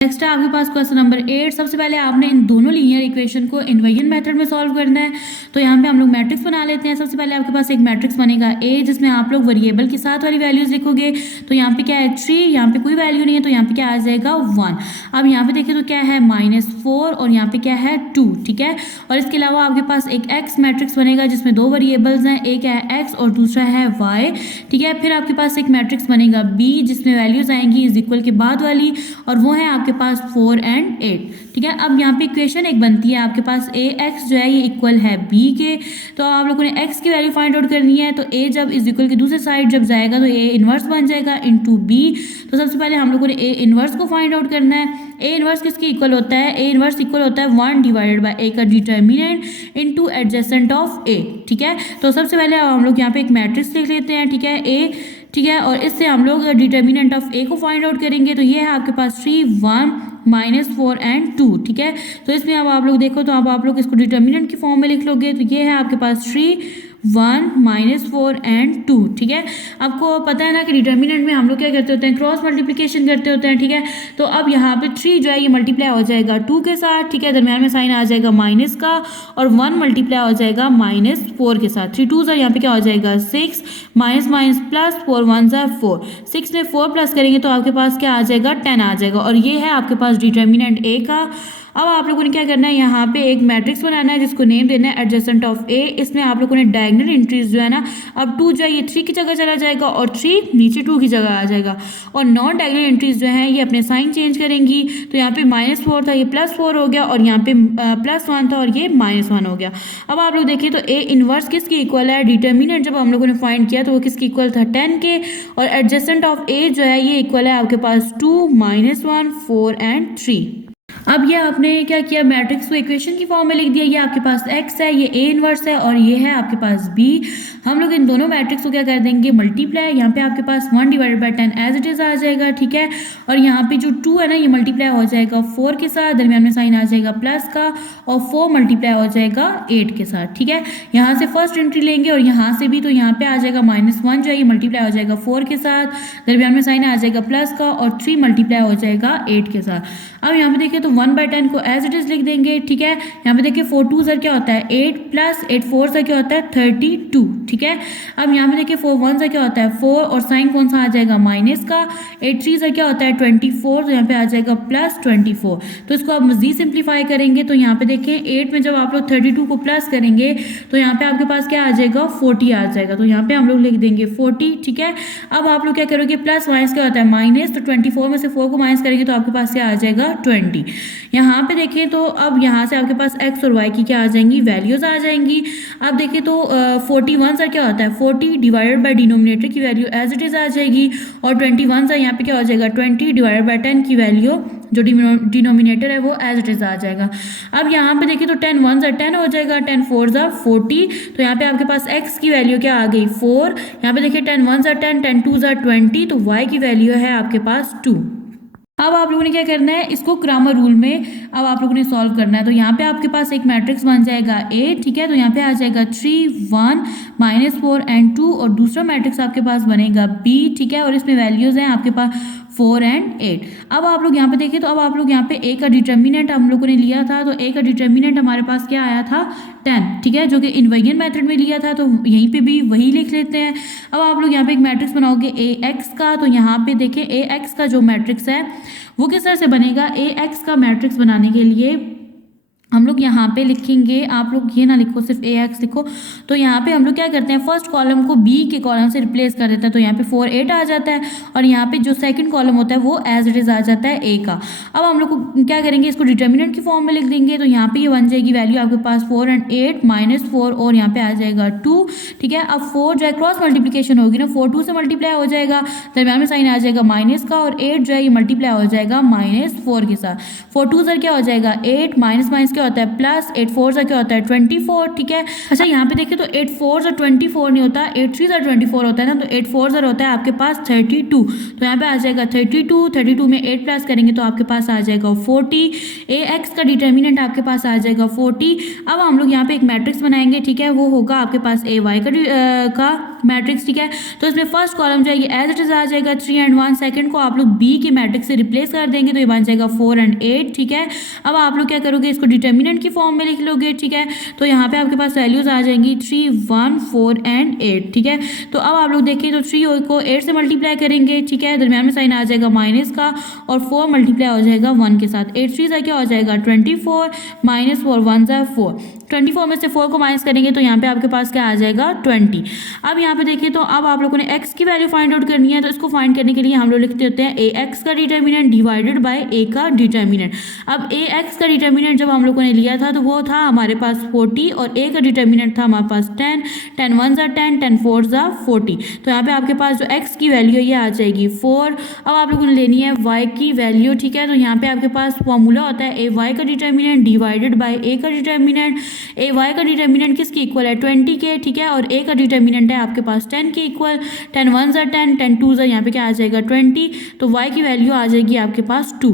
नेक्स्ट है आपके पास क्वेश्चन नंबर 8। सबसे पहले आपने इन दोनों लीनियर इक्वेशन को इन्वर्जन मेथड में सॉल्व करना है। तो यहाँ पे हम लोग मैट्रिक्स बना लेते हैं। सबसे पहले आपके पास एक मैट्रिक्स बनेगा ए, जिसमें आप लोग वेरिएबल के साथ वाली वैल्यूज लिखोगे। तो यहाँ पे क्या है 3, यहाँ पे कोई वैल्यू नहीं है, तो यहाँ पे क्या आ जाएगा 1। अब यहाँ पे देखिए तो क्या है -4 और यहाँ पे क्या है 2, ठीक है। और इसके अलावा आपके पास एक एक्स मैट्रिक्स बनेगा जिसमें दो वेरिएबल्स हैं, एक है एक्स और दूसरा है वाई, ठीक है। फिर आपके पास एक मैट्रिक्स बनेगा बी, जिसमें वैल्यूज आएंगी इज इक्वल के बाद वाली, और वो है आपके पास 4 and 8, ठीक है। अब यहाँ पे इक्वेशन एक बनती है आपके पास ए एक्स जो है ये इक्वल है बी के। तो आप लोगों ने एक्स की वैल्यू फाइंड आउट करनी है। तो ए जब इज इक्वल की दूसरे साइड जब जाएगा तो ए इनवर्स बन जाएगा इनटू बी। तो सबसे पहले हम लोगों ने ए इनवर्स को फाइंड आउट करना है। ए इनवर्स किसकी इक्वल होता है? ए इनवर्स इक्वल होता है 1 डिवाइडेड बाय ए का determinant into adjacent of A, ठीक है। तो सबसे पहले हम लोग यहाँ पे एक मैट्रिक्स लिख लेते हैं, ठीक है, ए, ठीक है। और इससे हम लोग डिटर्मिनेंट ऑफ ए को फाइंड आउट करेंगे। तो ये है आपके पास 3, 1, -4 and 2, ठीक है। तो इसमें अब आप लोग देखो तो अब आप लोग इसको डिटर्मिनेंट की फॉर्म में लिख लोगे। तो ये है आपके पास 3, 1, -4 and 2, ठीक है। आपको पता है ना कि डिटर्मिनेंट में हम लोग क्या करते होते हैं, क्रॉस मल्टीप्लिकेशन करते होते हैं, ठीक है। तो अब यहाँ पे 3 जो है ये मल्टीप्लाई हो जाएगा 2 के साथ, ठीक है, दरम्यान में साइन आ जाएगा माइनस का, और 1 मल्टीप्लाई हो जाएगा -4 के साथ। 3 2 यहाँ पे क्या हो जाएगा 6, माइनस माइनस प्लस 4 1 4, 6 में 4 प्लस करेंगे तो आपके पास क्या आ जाएगा 10 आ जाएगा। और ये है आपके पास डिटर्मिनेंट ए का। अब आप लोगों ने क्या करना है, यहाँ पे एक मैट्रिक्स बनाना है जिसको नेम देना है एडजेसेंट ऑफ ए। इसमें आप लोगों ने डायगोनल एंट्रीज जो है ना, अब 2 जो है ये 3 की जगह चला जाएगा और 3 नीचे 2 की जगह आ जाएगा। और नॉन डायगोनल एंट्रीज जो है ये अपने साइन चेंज करेंगी। तो यहाँ पे -4 था, ये +4 हो गया, और यहाँ पे +1 था और ये -1 हो गया। अब आप लोग देखिए तो ए इनवर्स किसकी इक्वल है, डिटर्मिनेंट जब हम लोगों ने फाइंड किया तो वो किसकी इक्वल था 10 के, और एडजेसेंट ऑफ ए जो है ये इक्वल है आपके पास 2, -1, 4 and 3। अब ये आपने क्या किया, मैट्रिक्स को इक्वेशन की फॉर्म में लिख दिया। ये आपके पास x है, ये a इनवर्स है, और ये है आपके पास b। हम लोग इन दोनों मैट्रिक्स को क्या कर देंगे, मल्टीप्लाई। यहाँ पे आपके पास 1 divided by 10 as it is आ जाएगा, ठीक है। और यहाँ पे जो 2 है ना ये मल्टीप्लाई हो जाएगा 4 के साथ, दरमियान में साइन आ जाएगा प्लस का, और 4 मल्टीप्लाई हो जाएगा 8 के साथ, ठीक है। यहाँ से फर्स्ट एंट्री लेंगे और यहाँ से भी, तो यहाँ पे आ जाएगा -1 जो है ये मल्टीप्लाई हो जाएगा 4 के साथ, दरमियान में साइन आ जाएगा प्लस का, और 3 मल्टीप्लाई हो जाएगा 8 के साथ। अब यहाँ पे देखिए तो 1/10 को एज इट इज लिख देंगे, ठीक है। यहाँ पे देखिए 4 2 क्या होता है 8, प्लस 8 4 क्या होता है 32, ठीक है। अब यहाँ पे देखिए 4 1 क्या होता है 4, और साइन कौन सा आ जाएगा माइनस का। 8 3 क्या होता है 24, तो यहाँ पे आ जाएगा +24। तो इसको आप मजीद सिंप्लीफाई करेंगे तो यहाँ पे देखिए 8 में जब आप लोग 32 को प्लस करेंगे तो यहाँ पे आपके पास क्या आ जाएगा 40 आ जाएगा। तो यहाँ पे हम लोग लिख देंगे 40, ठीक है। अब आप लोग क्या करोगे, प्लस माइनस क्या होता है माइनस, तो 24 में से 4 को माइनस करेंगे तो आपके पास क्या आ जाएगा 20। यहाँ पे देखिए तो अब यहाँ से आपके पास x और y की क्या आ जाएंगी, वैल्यूज आ जाएंगी। अब देखिए तो 41 सर क्या होता है 40 डिवाइडेड बाय डिनोमिनेटर की वैल्यू एज इट इज आ जाएगी, और 21 सर यहाँ पे क्या हो जाएगा 20 डिवाइडेड बाय 10 की वैल्यू जो डिनोमिनेटर है वो एज इट इज आ जाएगा। अब यहाँ पे देखिए तो 10 1 10 हो जाएगा, 10 4 40। तो यहाँ पे आपके पास x की वैल्यू क्या आ गई 4। यहाँ पे देखिए 10 1 10, 10 2 20, तो y की वैल्यू है आपके पास 2। अब आप लोगों ने क्या करना है, इसको ग्रामर रूल में अब आप लोगों ने सॉल्व करना है। तो यहाँ पे आपके पास एक मैट्रिक्स बन जाएगा ए, ठीक है। तो यहाँ पे आ जाएगा 3 1 -4 and 2, और दूसरा मैट्रिक्स आपके पास बनेगा बी, ठीक है। और इसमें वैल्यूज हैं आपके पास 4 and 8। अब आप लोग यहाँ पे देखिए तो अब आप लोग यहाँ पे ए का डिटर्मिनेंट हम लोगों ने लिया था। तो ए का डिटर्मिनेंट हमारे पास क्या आया था 10, ठीक है, जो कि इन्वर्जन मेथड में लिया था। तो यहीं पे भी वही लिख लेते हैं। अब आप लोग यहाँ पे एक मैट्रिक्स बनाओगे ए एक्स का। तो यहाँ पे देखिए ए एक्स का जो मैट्रिक्स है वो किस तरह से बनेगा। ए एक्स का मैट्रिक्स बनाने के लिए हम लोग यहाँ पे लिखेंगे, आप लोग ये ना लिखो सिर्फ ए एक्स लिखो। तो यहाँ पे हम लोग क्या करते हैं, फर्स्ट कॉलम को बी के कॉलम से रिप्लेस कर देते हैं। तो यहाँ पे 4 8 आ जाता है, और यहाँ पे जो सेकंड कॉलम होता है वो एज इट इज आ जाता है ए का। अब हम लोग को क्या करेंगे, इसको डिटर्मिनेंट की फॉर्म में लिख देंगे। तो यहाँ पे ये बन जाएगी वैल्यू आपके पास 4 and 8 -4, और यहाँ पे आ जाएगा 2, ठीक है। अब 4 जो है क्रॉस मल्टीप्लिकेशन होगी ना, 4 2 से मल्टीप्लाई हो जाएगा, दरम्यान में साइन आ जाएगा माइनस का, और 8 जो है ये मल्टीप्लाई हो जाएगा -4 के साथ। 4 2 क्या हो जाएगा 8, माइनस क्या होता है प्लस, 8 4 क्या होता है 24, ठीक है। अच्छा यहाँ पे देखिए तो 8 4 24 नहीं होता, 8 3 24 होता है ना, तो 8 4 होता है आपके पास 32, तो यहाँ पे आ जाएगा 32 में 8 प्लस करेंगे तो आपके पास आ जाएगा 40, ए एक्स का डिटर्मिनेंट आपके पास आ जाएगा 40। अब हम लोग यहाँ पे एक मैट्रिक्स बनाएंगे, ठीक है, वो होगा आपके पास ए वाई का मैट्रिक्स, ठीक है। तो इसमें फर्स्ट कॉलम जो है ये एज इट इज आ जाएगा 3 and 1, सेकंड को आप लोग बी के मैट्रिक्स से रिप्लेस कर देंगे तो ये बन जाएगा 4 and 8, ठीक है। अब आप लोग क्या करोगे, इसको डिटर्मिनेंट की फॉर्म में लिख लोगे, ठीक है। तो यहाँ पे आपके पास वैल्यूज आ जाएंगी 3 1 4 and 8, ठीक है। तो अब आप लोग देखिए तो 3 को 8 से मल्टीप्लाई करेंगे, ठीक है, दरम्यान में साइन आ जाएगा माइनस का और 4 मल्टीप्लाई हो जाएगा 1 के साथ, 8 3 क्या हो जाएगा 24 माइनस 4 1 4, 24 में से 4 को माइनस करेंगे तो यहाँ पे आपके पास क्या आ जाएगा 20। अब यहाँ पे देखिए तो अब आप लोगों ने x की वैल्यू फाइंड आउट करनी है, तो इसको फाइंड करने के लिए हम लोग लिखते होते हैं ए एक्स का डिटर्मिनेंट डिवाइडेड बाय ए का डिटर्मिनेंट। अब ए एक्स का डिटर्मिनेंट जब हम लोगों ने लिया था तो वो था हमारे पास 40 और ए का डिटर्मिनेंट था हमारे पास 10, 10 1 10, 10 4 40, तो यहाँ पे आपके पास जो x की वैल्यू है ये आ जाएगी 4। अब आप लोगों ने लेनी है y की वैल्यू, ठीक है, तो यहाँ पे आपके पास फॉर्मूला होता है ए वाई का डिटर्मिनेंट डिवाइडेड बाय ए का डिटर्मिनेंट। ए वाई का डिटर्मिनेंट किसकी इक्वल है 20 के, ठीक है, और ए का डिटर्मिनेंट है आपके पास 10 के इक्वल, 10 1 10, 10 2 यहाँ पे क्या आ जाएगा 20, तो y की वैल्यू आ जाएगी आपके पास 2।